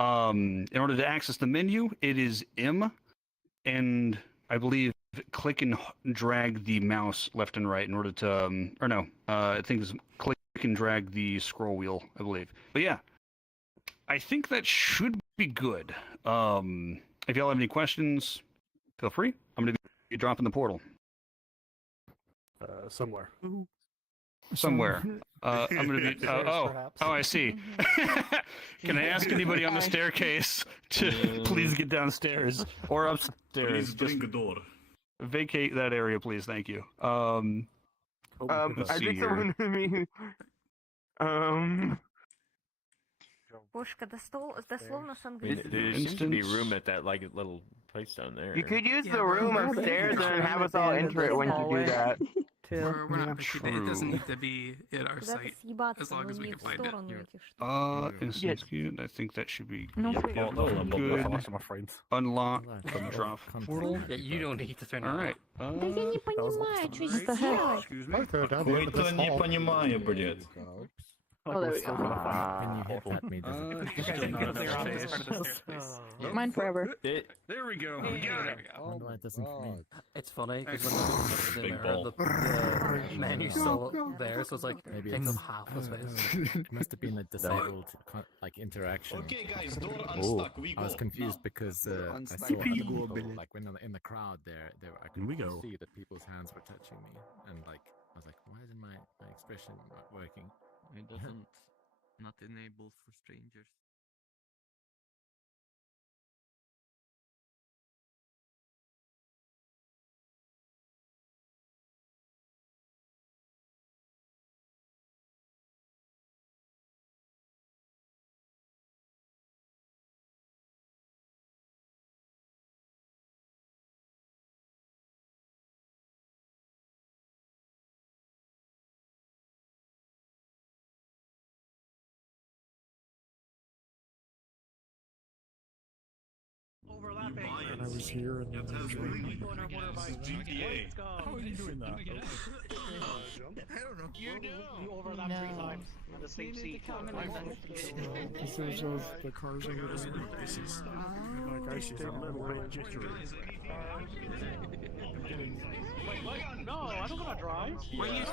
In order to access the menu, it is M, and I believe click and drag the mouse left and right in order to, or no, I think it's click and drag the scroll wheel, I believe. But yeah, I think that should be good. If y'all have any questions, feel free. I'm going to be dropping the portal. Somewhere. Somewhere. I'm going to be... oh, I see. Can I ask anybody on the staircase to please get downstairs or upstairs? Please bring the door. Vacate that area, please. Thank you. I think someone Пушка дословно с There seems to be room at that like little place down there. You could use the room upstairs and have us all enter it when you do that. We're not picky. It doesn't need to be at our site as long as we can find it. Instance queue, I think that should be No. good. Unlock, drop. Yeah, you don't need to turn it All right. Да я не понимаю, что здесь делать. Вы-то не понимаю, блядь. Oh, there we go. Mine forever. There we go. We got it. It's funny because when you look at the menu's still there, so it's like takes up half the space. It must have been a disabled like interaction. Okay, guys, door unstuck. We go. I was confused because I saw people, like when in the crowd there, I could see that people's hands were touching me, and like I was like, why isn't my expression not working? It doesn't. Not enabled for strangers. Overlapping. And I was here and then I joined. GTA. How are you doing that? I don't know. You do. You overlap 3 times on the same seat. This is the cars over the places. Like I stayed a little bit jittery. Wait, what? No, I don't want to drive. When you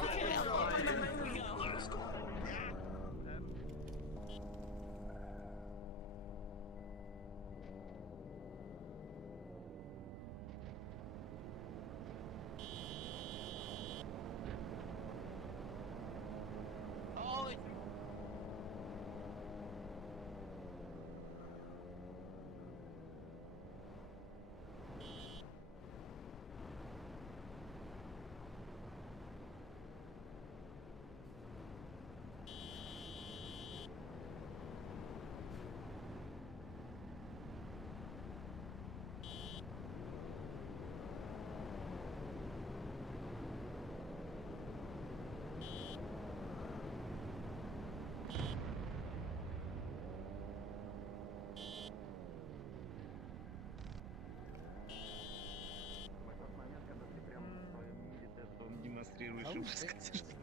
демонстрируешь,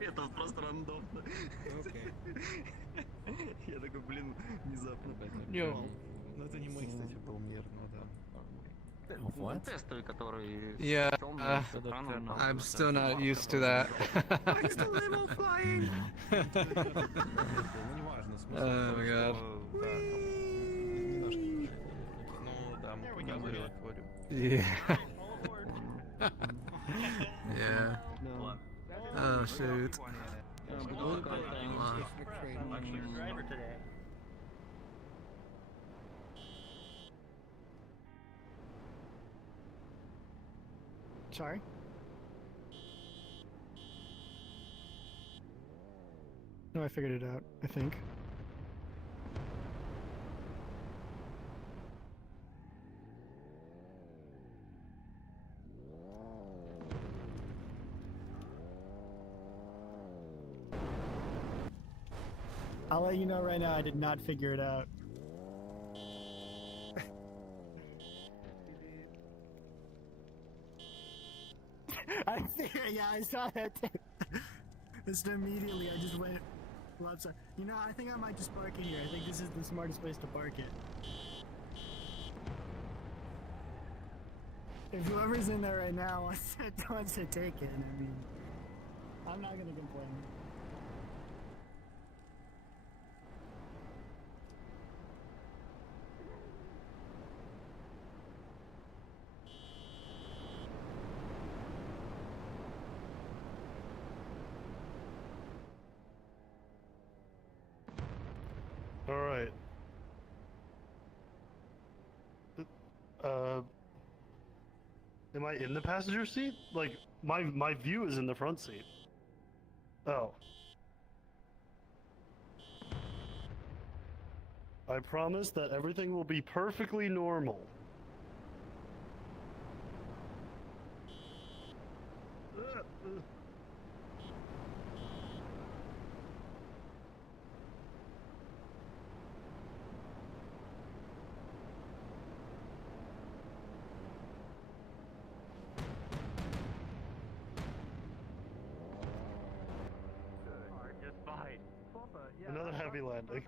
это просто рандомно. Я такой, блин, внезапно. Ну это не мой, кстати, был мир, ну да. What? Тестовый, который... Yeah, I'm still not used to that. I'm still level flying! Oh my god. Ну да, мы показывали аквариум. Yeah. Yeah. Oh shoot. Driver today. Sorry? No, I figured it out, I think. I'll let you know right now, I did not figure it out. I figured, yeah, I saw that too. Just immediately, I just went left side. You know, I think I might just park it here. I think this is the smartest place to park it. If whoever's in there right now wants to take it, I mean, I'm not gonna complain. All right. Am I in the passenger seat? Like, my view is in the front seat. Oh. I promise that everything will be perfectly normal. Another heavy landing.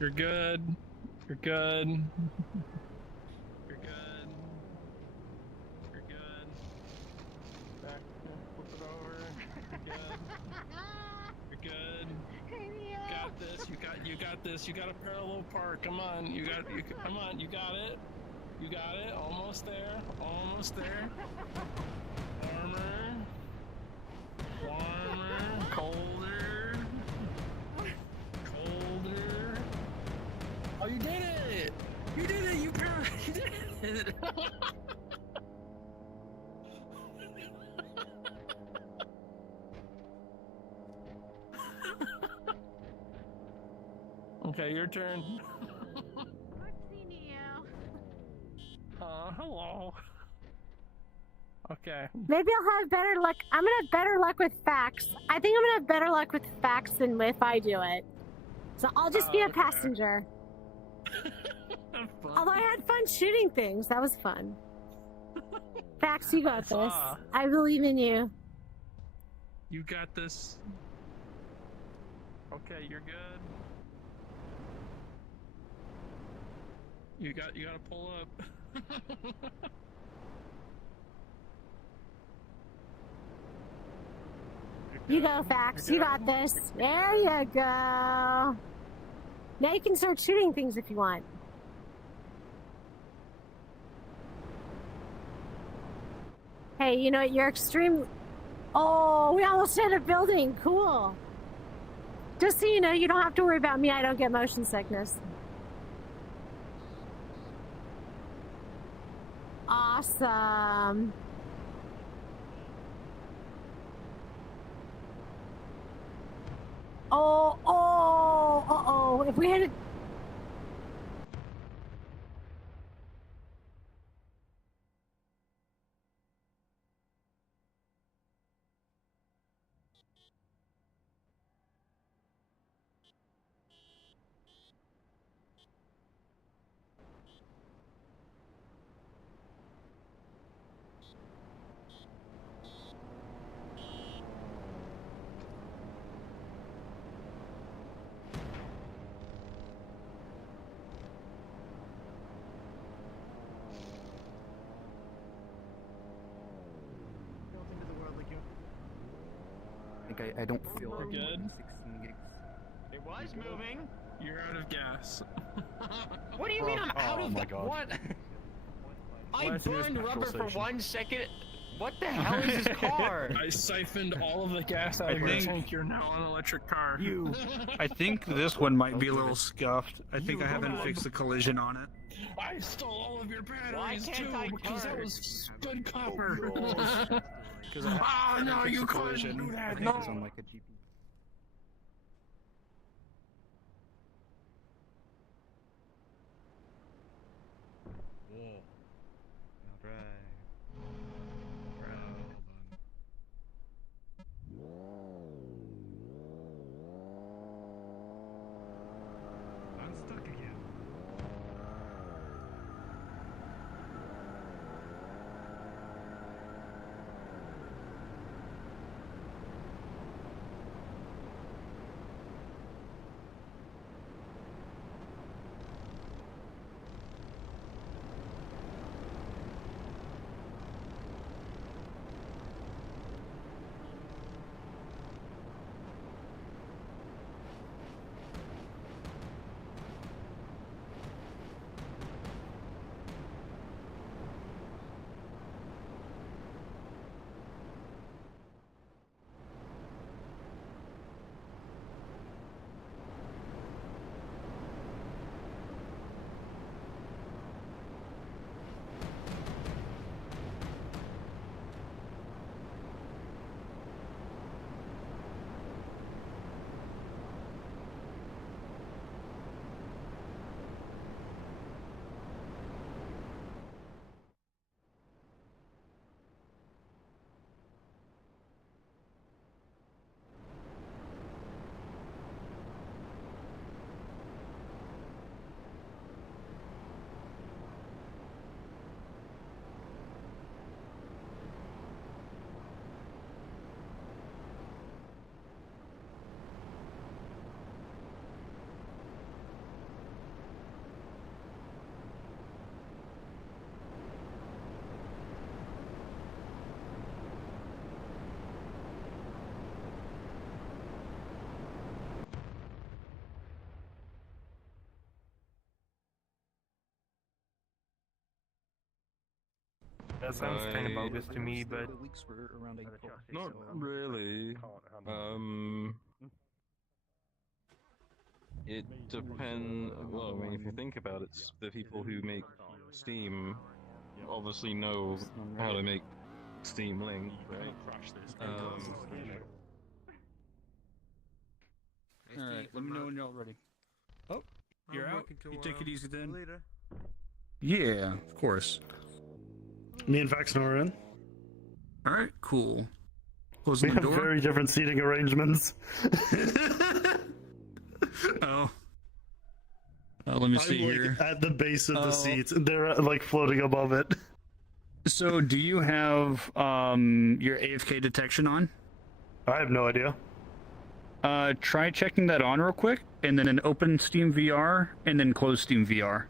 You're good. You're good. You're good. You're good. Back, flip it over. You're good. You're good. You got this. You got this. You got a parallel park. Come on. Come on. You got it. You got it. Almost there. Almost there. Warmer. Warmer. Colder. Colder. Oh, you did it! You did it! You did it! Okay, your turn. Hello. Okay. Maybe I'll have better luck. I'm gonna have better luck with Fax. I think I'm gonna have better luck with Fax than if I do it. So I'll just be a passenger. Although I had fun shooting things. That was fun. Fax, you got this. I believe in you. You got this. Okay, you're good. You gotta pull up. You go, Fax. You got this. There you go. Now you can start shooting things if you want. Hey, you know what? You're extreme. Oh, we almost hit a building. Cool. Just so you know, you don't have to worry about me. I don't get motion sickness. Awesome. Oh, if we had it. I don't feel We're good. 16 gigs. It was moving. You're out of gas. What do you mean I'm out of my the God. what? I Where's your burned petrol rubber for station? 1 second. What the hell is this car? I siphoned all of the gas out of your tank. You're now on an electric car. I think this one might be a little scuffed. I think I haven't fixed the collision on it. I stole all of your Why batteries can't too I because that turn? was good copper. Because I Oh no, fixed you the can't collision. do I that. think No. it's on like a GP. I'm stuck again. That sounds kind of bogus to me, but Not really. It depends. Well, I mean, if you think about it, the people who make Steam obviously know how to make Steam Link, right? Alright, let me know when you're all ready. Oh, you're out? You take it easy then? Later. Yeah, of course. Me and PhaxeNor are in. Alright, cool. We Closing the have door. very different seating arrangements. Oh. Let me see I'm, like, here. at the base of the Oh. seats, and they're like floating above it. So, do you have your AFK detection on? I have no idea. Try checking that on real quick, and then open Steam VR, and then close Steam VR.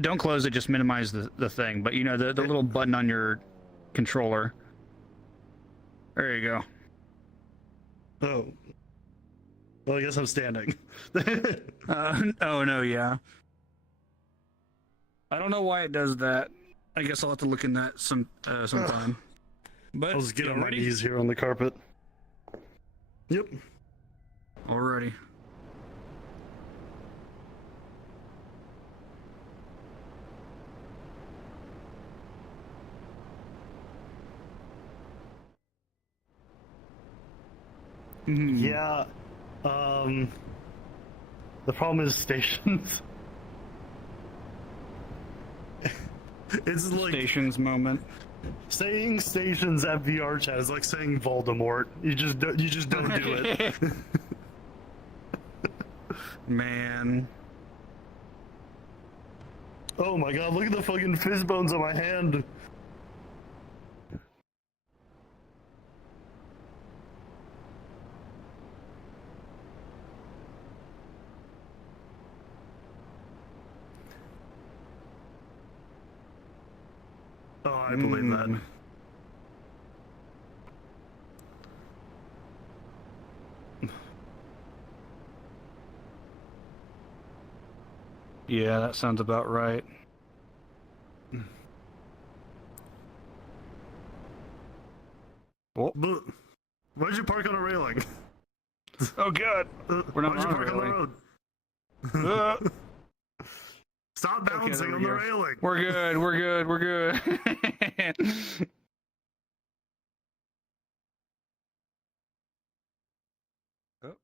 Don't close it, just minimize the thing. But you know the little button on your controller. There you go. Oh. Well, I guess I'm standing. Oh no, yeah. I don't know why it does that. I guess I'll have to look in that sometime. But I'll just get you on my ready? knees here on the carpet. Yep. Alrighty. Yeah. The problem is stations. It's like Stations moment. saying stations at VRChat is like saying Voldemort. You just don't do it. Man. Oh my god, look at the fucking fizz bones on my hand. Oh, I believe that. Yeah, that sounds about right. But why'd you park on a railing? Oh god, we're not Why'd you on a park railing. on the road? Stop bouncing there on we the go. railing. We're good. We're good. We're good. Oh,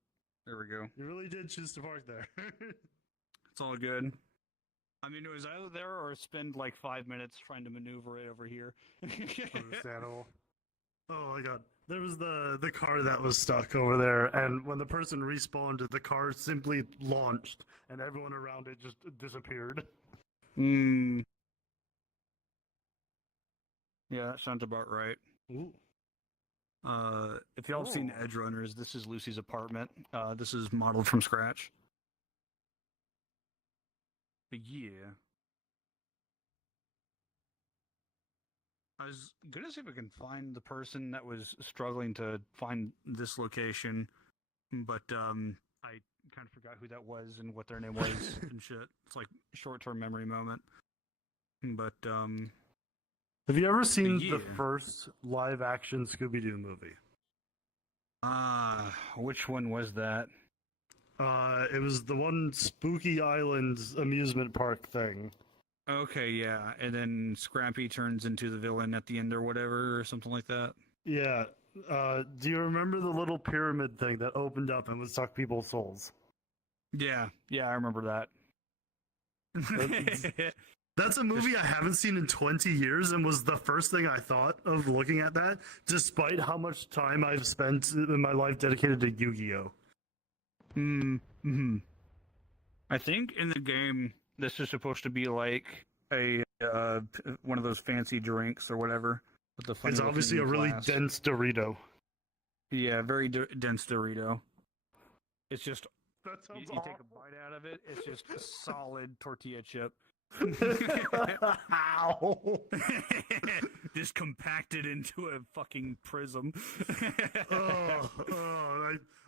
there we go. You really did choose to park there. It's all good. I mean, it was either there or spend like 5 minutes trying to maneuver it over here. Understandable. Oh my god. There was the car that was stuck over there, and when the person respawned, the car simply launched, and everyone around it just disappeared. Hmm. Yeah, that sounds about right. Ooh. If y'all have seen Edge Runners, this is Lucy's apartment. This is modeled from scratch. But yeah. I was gonna see if I can find the person that was struggling to find this location, but I kind of forgot who that was and what their name was and shit. It's like short-term memory moment. But Have you ever seen Yeah. the first live-action Scooby-Doo movie? Which one was that? It was the one Spooky Island amusement park thing. Okay, yeah, and then Scrappy turns into the villain at the end or whatever, or something like that. Yeah. Do you remember the little pyramid thing that opened up and would suck people's souls? Yeah, I remember that. That's a movie I haven't seen in 20 years and was the first thing I thought of looking at that, despite how much time I've spent in my life dedicated to Yu-Gi-Oh! Mm-hmm. I think in the game, this is supposed to be like a one of those fancy drinks or whatever. With the funny It's obviously a really glass. dense Dorito. Yeah, very dense Dorito. It's just That sounds you take a bite out of it. It's just a solid tortilla chip. Ow! Just compacted into a fucking prism. I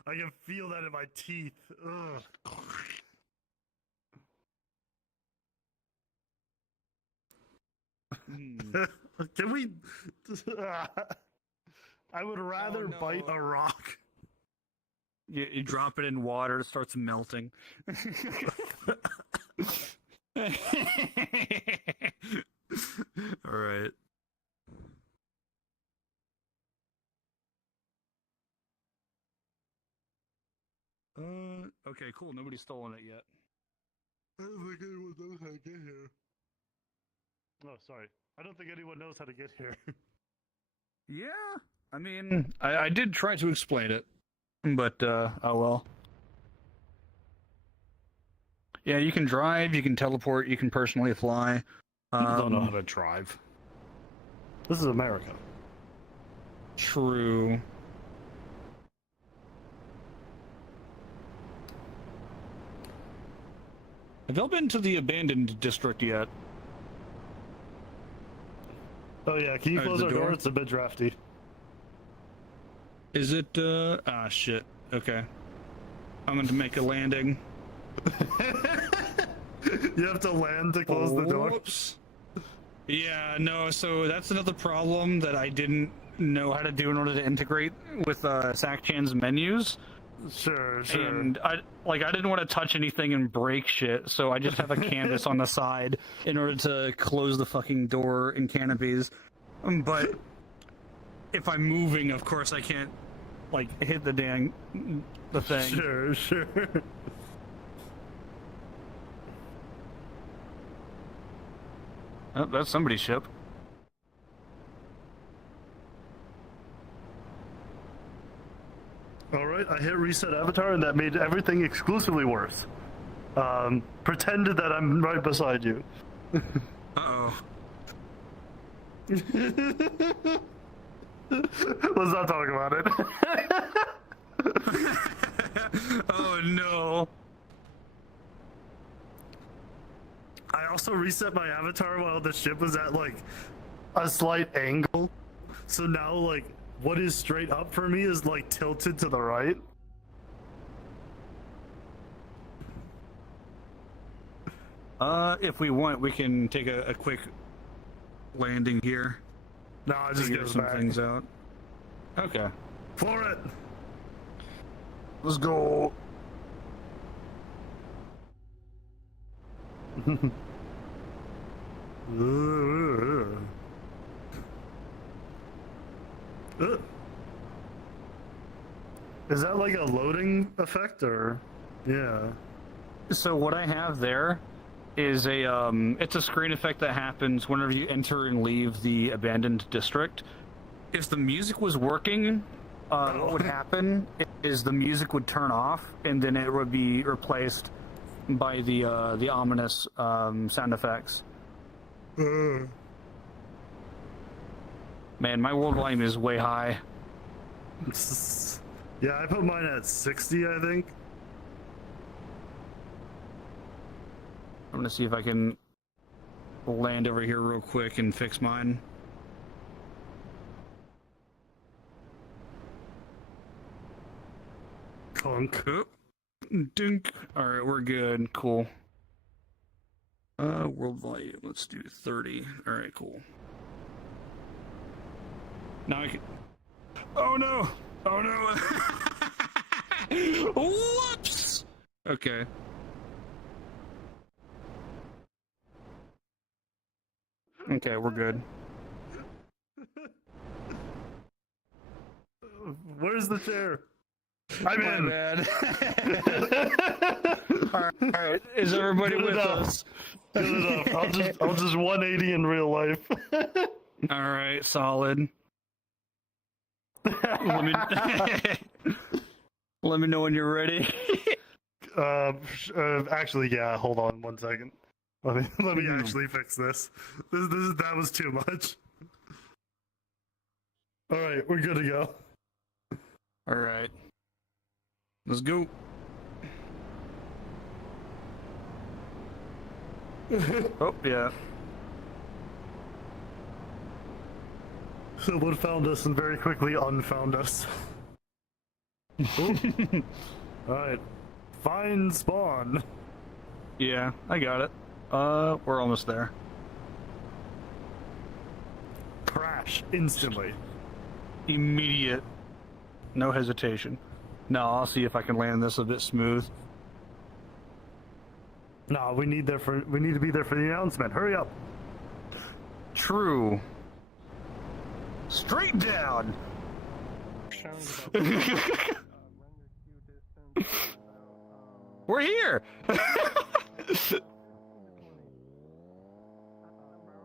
can feel that in my teeth. Ugh. Can we? I would rather bite a rock. You drop it in water, it starts melting. All right. Okay, cool. Nobody's stolen it yet. I don't think anyone knows how to get here. Oh, sorry. I don't think anyone knows how to get here. Yeah, I mean, I did try to explain it, but oh well. Yeah, you can drive, you can teleport, you can personally fly. People don't know how to drive. This is America. True. Have y'all been to the abandoned district yet? Oh yeah, can you close our door? It's a bit drafty. Is it, ah shit. Okay. I'm going to make a landing. You have to land to close the door? Whoops. Yeah, no, so that's another problem that I didn't know how to do in order to integrate with SacChan's menus. Sure. And I didn't want to touch anything and break shit, so I just have a canvas on the side in order to close the fucking door and canopies. But if I'm moving, of course I can't hit the thing. Sure. Oh, that's somebody's ship. Alright, I hit reset avatar and that made everything exclusively worse. Pretended that I'm right beside you. Uh-oh. Let's not talk about it. Oh no. I also reset my avatar while the ship was at a slight angle. So now what is straight up for me is tilted to the right. If we want, we can take a quick landing here. No, I just figure some things out. Okay. For it. Let's go. Is that like a loading effect or? Yeah. So what I have there is it's a screen effect that happens whenever you enter and leave the abandoned district. If the music was working, what would happen is the music would turn off and then it would be replaced by the ominous sound effects. Man, my world volume is way high. Yeah, I put mine at 60, I think. I'm gonna see if I can land over here real quick and fix mine. Clunk. Oh, dink. Alright, we're good. Cool. World volume, let's do 30. Alright, cool. Now I can... Oh no! Oh no! Whoops! Okay. Okay, we're good. Where's the chair? I'm in. Bad. Alright, is everybody with us? Good enough. I'll just 180 in real life. Alright, solid. Let me know when you're ready. Actually, yeah. Hold on 1 second. Let me actually fix this. That was too much. All right, we're good to go. All right, let's go. Oh yeah. Someone found us and very quickly unfound us. Alright. Find spawn. Yeah, I got it. We're almost there. crash instantly. Immediate. No hesitation. Now I'll see if I can land this a bit smooth. No, we need to be there for the announcement. Hurry up. True. Straight down. We're here.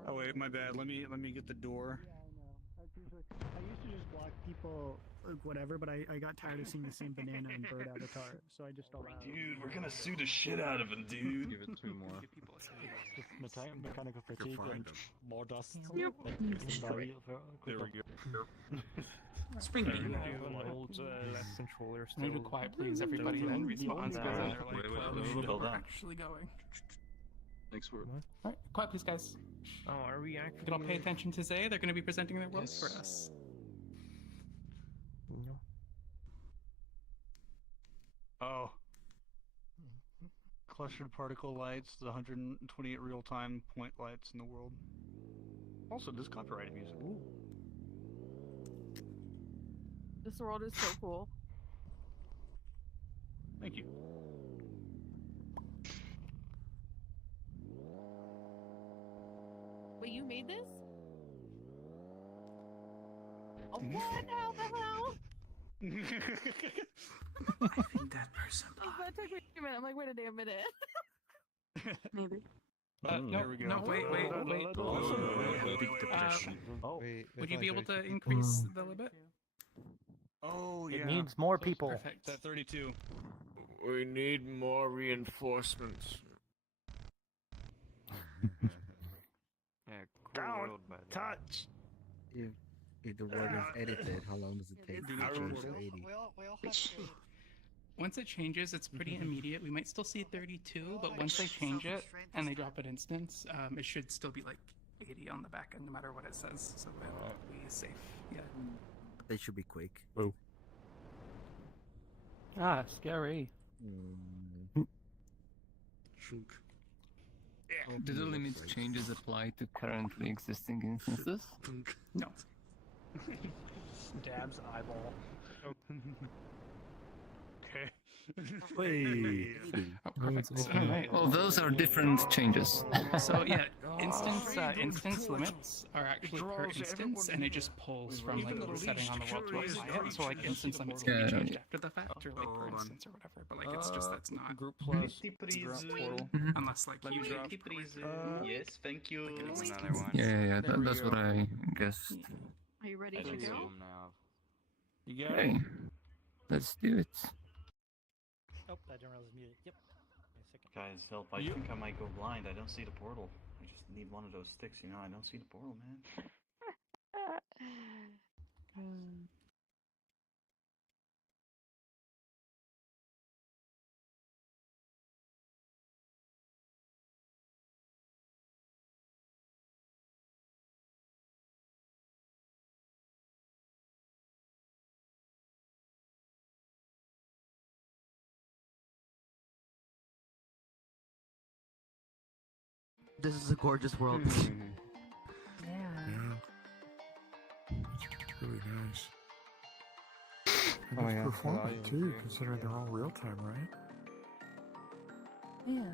Oh wait, my bad. Let me get the door. I used to just block people, whatever, but I got tired of seeing the same banana and bird avatar, so I just allowed. Dude, we're gonna sue the shit out of him, dude. Give it 2 more. Just mechanical fatigue and more dust. There we go. Spring bean. controller. Can you be quiet, please? Everybody then responds because then they're like, well, we're actually going. Thanks for. Alright, quiet, please, guys. Oh, are we actually? You can all pay attention to Zay. They're going to be presenting their worlds for us. Oh. Clustered particle lights, the 128 real-time point lights in the world. Also, this copyrighted music. Ooh. This world is so cool. Thank you. Wait, you made this? Oh, what? How the hell? I think that person. That took me a minute. I'm like, wait a damn minute. Maybe. No, we go. no, wait. Would you be able to increase the limit? Oh, yeah. It needs more people. Perfect. That 32. We need more reinforcements. Don't touch. If the word is edited, how long does it take to change to 80? Once it changes, it's pretty immediate. We might still see 32, but once they change it and they drop an instance, it should still be like 80 on the back end, no matter what it says. So it'll be safe. Yeah. They should be quick. Oh. Ah, scary. Do the limit changes apply to currently existing instances? No. Dab's eyeball. Okay. Well, those are different changes. So yeah, instance limits are actually per instance, and it just pulls from like the setting on the world to apply it. So like instance limits can be changed after the fact, or like per instance or whatever. But like it's just that's not group plus unless like you drop. Yes, thank you. Yeah. That's what I guessed. Are you ready to go? You got Okay, let's do it. Oh, I didn't realize it was muted. Yep. Guys, help. I think I might go blind. I don't see the portal. I just need one of those sticks, you know? I don't see the portal, man. This is a gorgeous world. Yeah. It's really nice. And it's performant too, considering they're all real time, right? Yeah.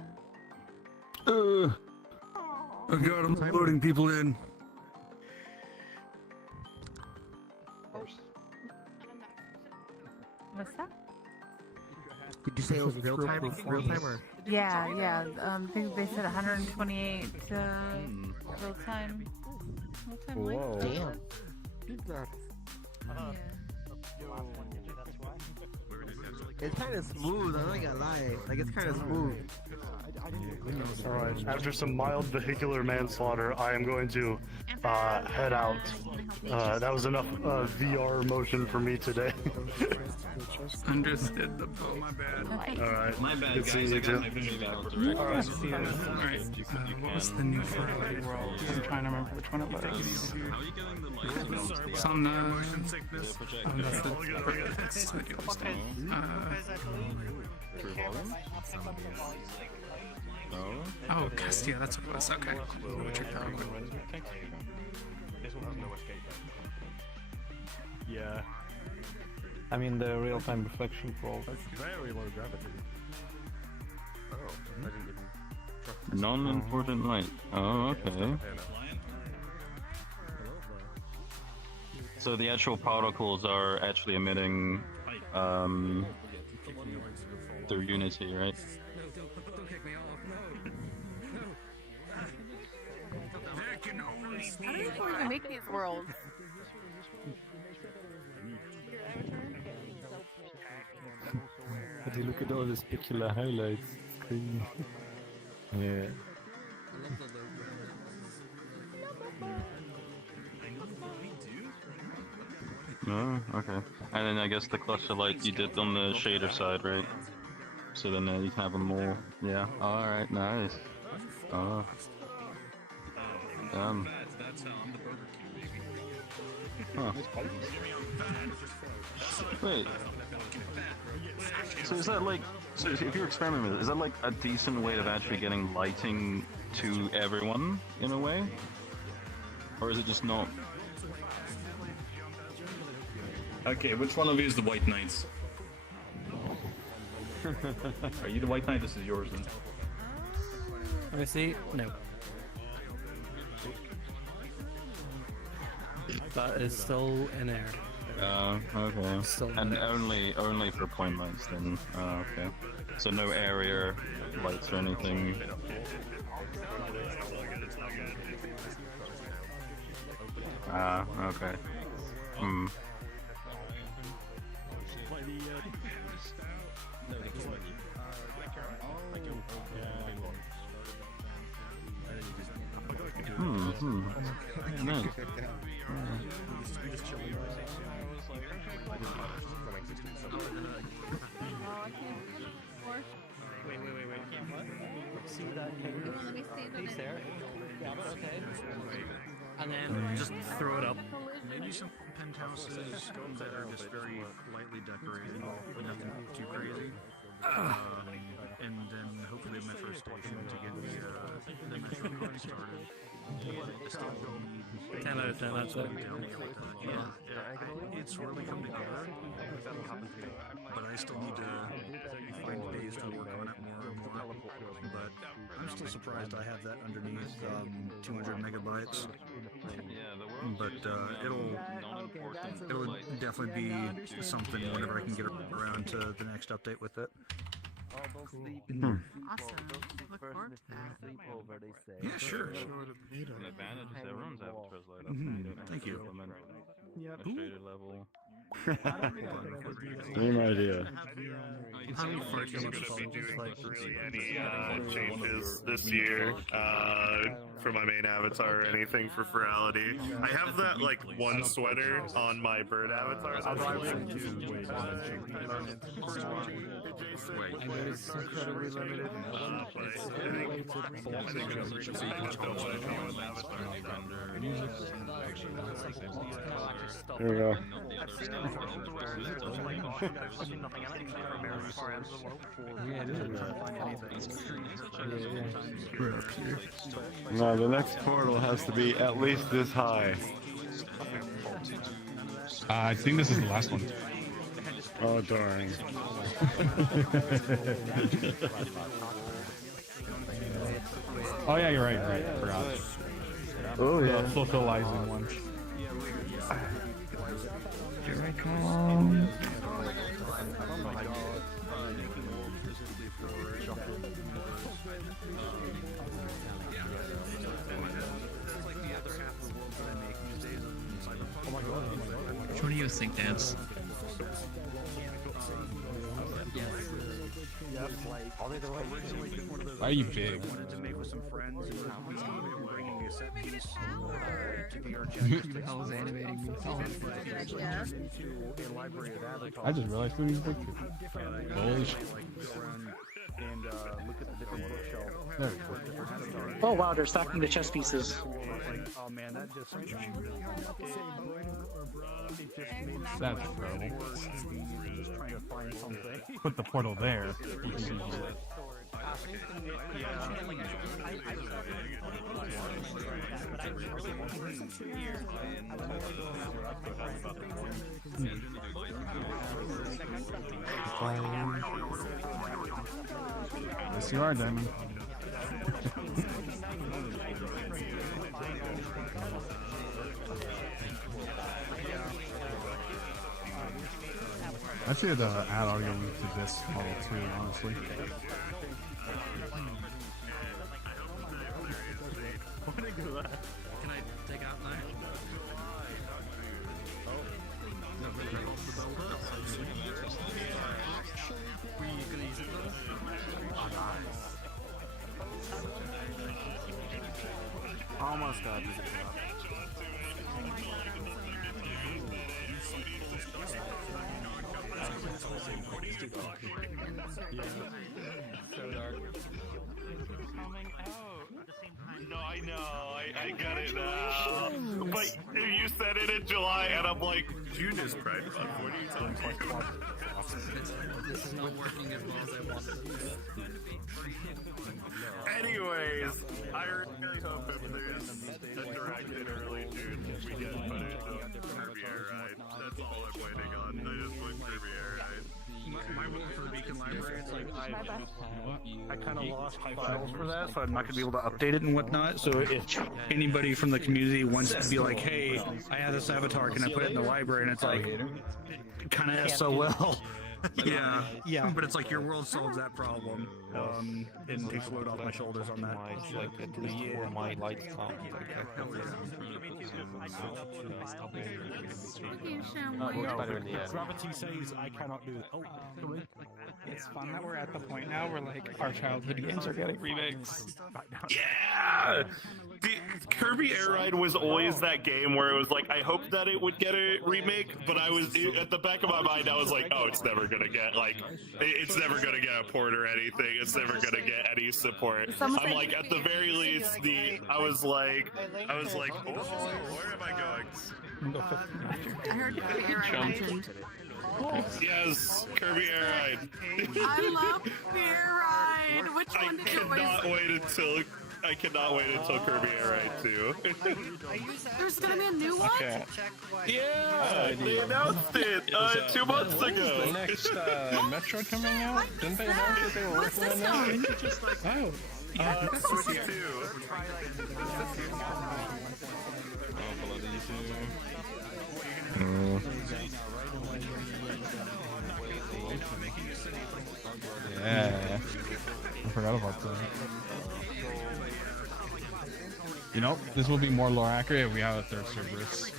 I got them loading people in. What's that? Did you say it was real time? Real time or? Yeah. I think they said 128 real time. Whoa. Damn. It's kind of smooth. I'm not gonna lie. Like it's kind of smooth. Alright, after some mild vehicular manslaughter, I am going to head out. That was enough VR motion for me today. Understood the bow, my bad. Alright. My bad, Good guys. seeing I you got too. my vision back for the record. Alright, what was the new Ferrari world? I'm trying to remember which one it was. How are you getting the light? It's on the... that's the... that's the deal stuff. Oh, Castia, that's what it was. Okay. We'll check that real quick. Yeah. I mean the real-time reflection probe. That's very low gravity. Non-important light. Oh, okay. So the actual particles are actually emitting through Unity, right? How do people even make these worlds? But you look at all the specular highlights. It's crazy. Yeah. Oh, okay. And then I guess the cluster light you did on the shader side, right? So then you can have them more. Yeah. Alright, nice. Oh. Huh. Wait. So is that like, so if you're experimenting with it, is that like a decent way of actually getting lighting to everyone in a way? Or is it just not? Okay, which one of you is the White Knights? Are you the White Knight? This is yours then. Let me see. No. That is still in air. Okay. And only for point lights then. Okay. So no area lights or anything. Okay. Hmm. Nice. Wait. See that piece there? Yeah, but okay. And then just throw it up. Maybe some penthouses that are just very lightly decorated, nothing too crazy. And then hopefully a metro station to get the metro car started. 10 out of 10, that's it. It's really come together, but I still need to find days to work on it more. But I'm still surprised I have that underneath 200 megabytes. But it'll definitely be something whenever I can get around to the next update with it. Awesome. Look forward to that. Yeah, sure. An advantage is everyone's avatars light up. Thank you. Yep. Shader level. Same idea. It's going to be doing really any changes this year for my main avatar or anything for virality. I have that like one sweater on my bird avatar. That's It's incredibly limited. There we go. No, the next portal has to be at least this high. I think this is the last one. Oh, darn. Oh yeah, you're right. I forgot. Oh yeah. The fulfillizing one. Here I come. Which one do you think, Dance? Why are you big? Who the hell is animating me? I just realized who these pictures. Holy shit. There we go. Oh wow, they're stacking the chess pieces. Oh man, that just That's trouble. Put the portal there. Yes, you are, Diamond. I should add audio link to this model too, honestly. Can I take out now? Were you gonna use it though? Almost got it. So dark. No, I know. I get it now. But you said it in July, and I'm like, June is Pride Month. What are you talking about? This is not working as well as I wanted. Anyways, I really hope if there's a direct in early June, we get footage of Kirby Air Ride. That's all I'm waiting on. I just want Kirby Air Ride. My rule for the Beacon Library, it's like I kind of lost files for that, so I'm not going to be able to update it and whatnot. So if anybody from the community wants to be like, hey, I have this avatar, can I put it in the library? And it's like, kind of SOL. yeah, Yeah. but it's like your world solves that problem, and takes a load off my shoulders on that. Like at least for my lights count. Gravity says I cannot do that. Oh, It's fun that we're at the point now where like our childhood games are getting remakes. Yeah! Kirby Air Ride was always that game where it was like, I hope that it would get a remake, but at the back of my mind, I was like, oh, it's never gonna get, it's never gonna get a port or anything, it's never gonna get any support. I'm like, at the very least, I was like, oh, where am I going? I heard Kirby Air Ride mentioned. Yes, Kirby Air Ride. I love Kirby Air Ride. Which one did you I cannot wait until Kirby Air Ride 2. There's gonna be a new one? Okay. Yeah, they announced it 2 months ago. The next Metro coming out? Didn't they announce that they were working on that? Oh. Switch 2. Yeah. I forgot about that. You know, this will be more lore accurate if we have a third Cerberus.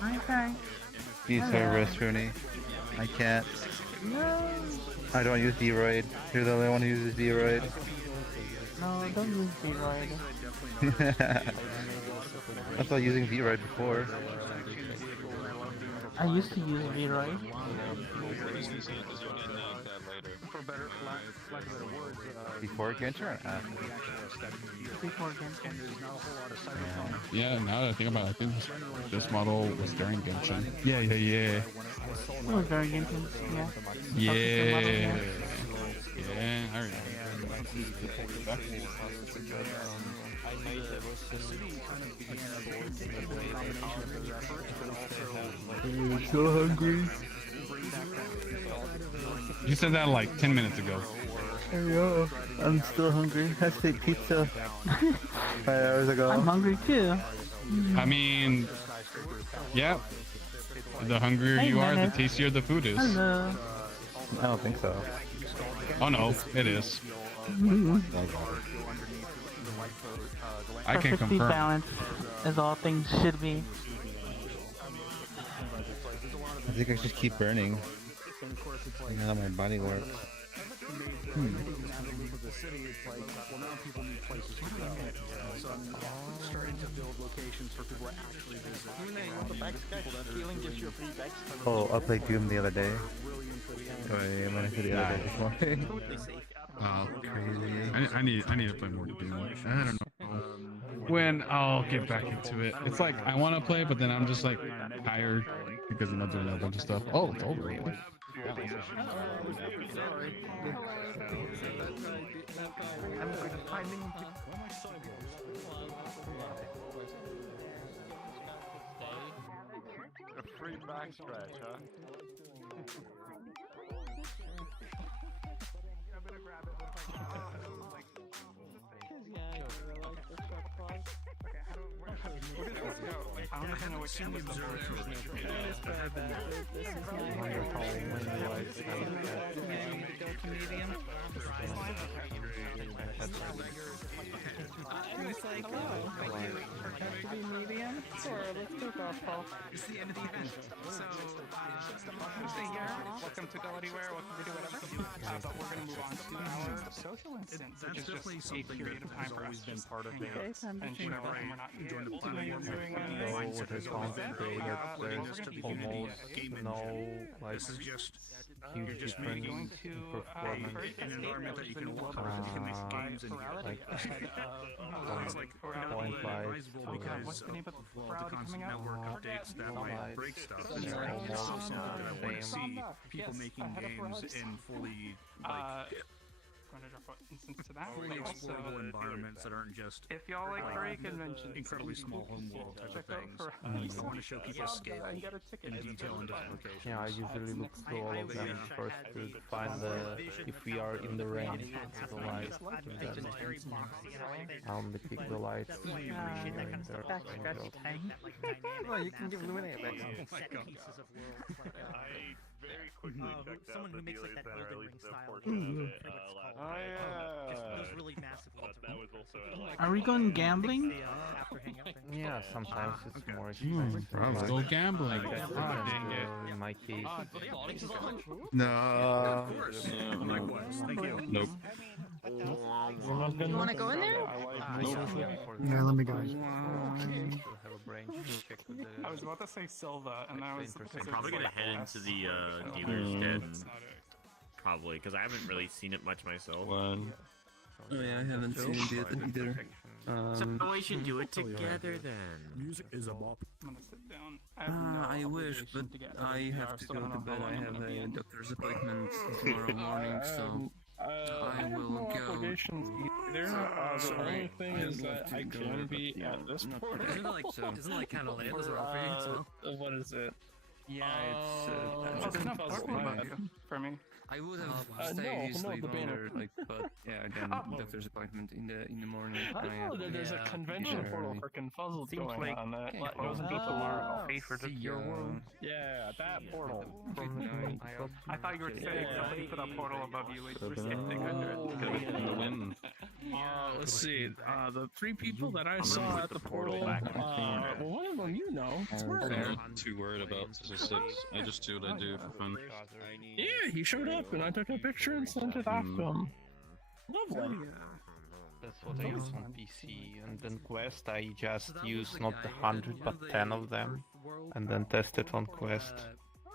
Okay. Use Cerberus, Rooney. I can't. No. I don't use D-Roid. You're the only one who uses D-Roid. No, don't use D-Roid. I thought using V-Ride before. I used to use V-Ride. Before Genshin or after? Before Genshin. Yeah, now that I think about it, I think this model was during Genshin. Yeah. It was during Genshin, yeah. Yeah, I remember. I'm so hungry. You said that like 10 minutes ago. Yeah, I'm still hungry. I ate pizza 5 hours ago. I'm hungry too. I mean, yeah. The hungrier you are, the tastier the food is. Hello. I don't think so. Oh no, it is. I can Perfectly confirm. balanced, as all things should be. I think I should keep burning. I know how my body works. So I'm starting to build locations for people to actually visit. Oh, I played Doom the other day. Sorry, I meant to the other day this morning. Oh, crazy. I need to play more Doom. I don't know when I'll get back into it. It's like I want to play, but then I'm just like tired. because I'm not doing a bunch of stuff. Oh, it's over. Sorry. I'm good at finding. A free back scratch, huh? I'm gonna grab it. I don't even know which end is the first. It's like, hello, are you prepared to be medium? Or let's go golf ball. It's the end of the event. So, Welcome to Go Anywhere, welcome to do whatever. But we're going to move on to our social instance, which is just a period of time for us been part of and chill, and we're not doing anything. What is concentrated, there's almost no like this is just huge difference in performance. an environment that you can walk around, you can make games and like it's like 0.5 advisable to because of all the constant network updates that might break stuff. It's also something that I want to see people making games in fully instance to that. fully explorable environments that aren't just If y'all like furry conventions, incredibly small home world type of check out things. for I want to show people scale in detail in different locations. Yeah, I usually look through all of them first to find if we are in the range of the light, and then I only pick the lights when we are in there. Well, you can give Luminate a back. I very quickly checked out the dealers that are at least a portion of it last night. Those really massive That was also Are we going gambling? Yeah, sometimes it's more expensive. Bro, let's go gambling. Like that, Dang it. in my case. No. Thank you. Nope. You want to go in there? Yeah, let me go. I was about to say Silva, and I was I'm probably gonna head into the dealer's den. Probably, because I haven't really seen it much myself. Oh yeah, I haven't seen it yet either. So we should do it together then. Music is a bop. I'm gonna sit down. I wish, but I have to go to bed. I have a doctor's appointment tomorrow morning, so I will go. Obligations either. The only thing is that I can be at this point. Isn't it like kind of late as well for you as well? What is it? Yeah, it's not bad for me. I would have stayed easily longer, but yeah, again, doctor's appointment in the morning. I know that there's a convention portal for Confuzzled going on that goes until tomorrow. Your world. Yeah, that portal. I thought you were saying somebody put a portal above you, like you were skipping under it. Let's see. The three people that I saw at the portal. Well, one of them you know. I'm not too worried about 606. I just do what I do for fun. Yeah, he showed up and I took a picture and sent it off to him. Lovely. That's what I use on PC, and then Quest I just use not the 100 but 10 of them, and then test it on Quest.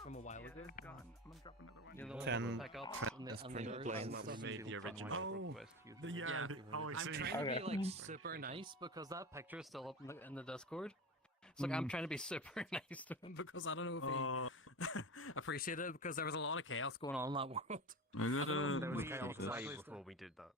From a while ago. 10 transprint planes that made the original. I'm trying to be like super nice because that picture is still up in the Discord. It's like I'm trying to be super nice to him because I don't know if he appreciated it because there was a lot of chaos going on in that world. There was chaos way before we did that.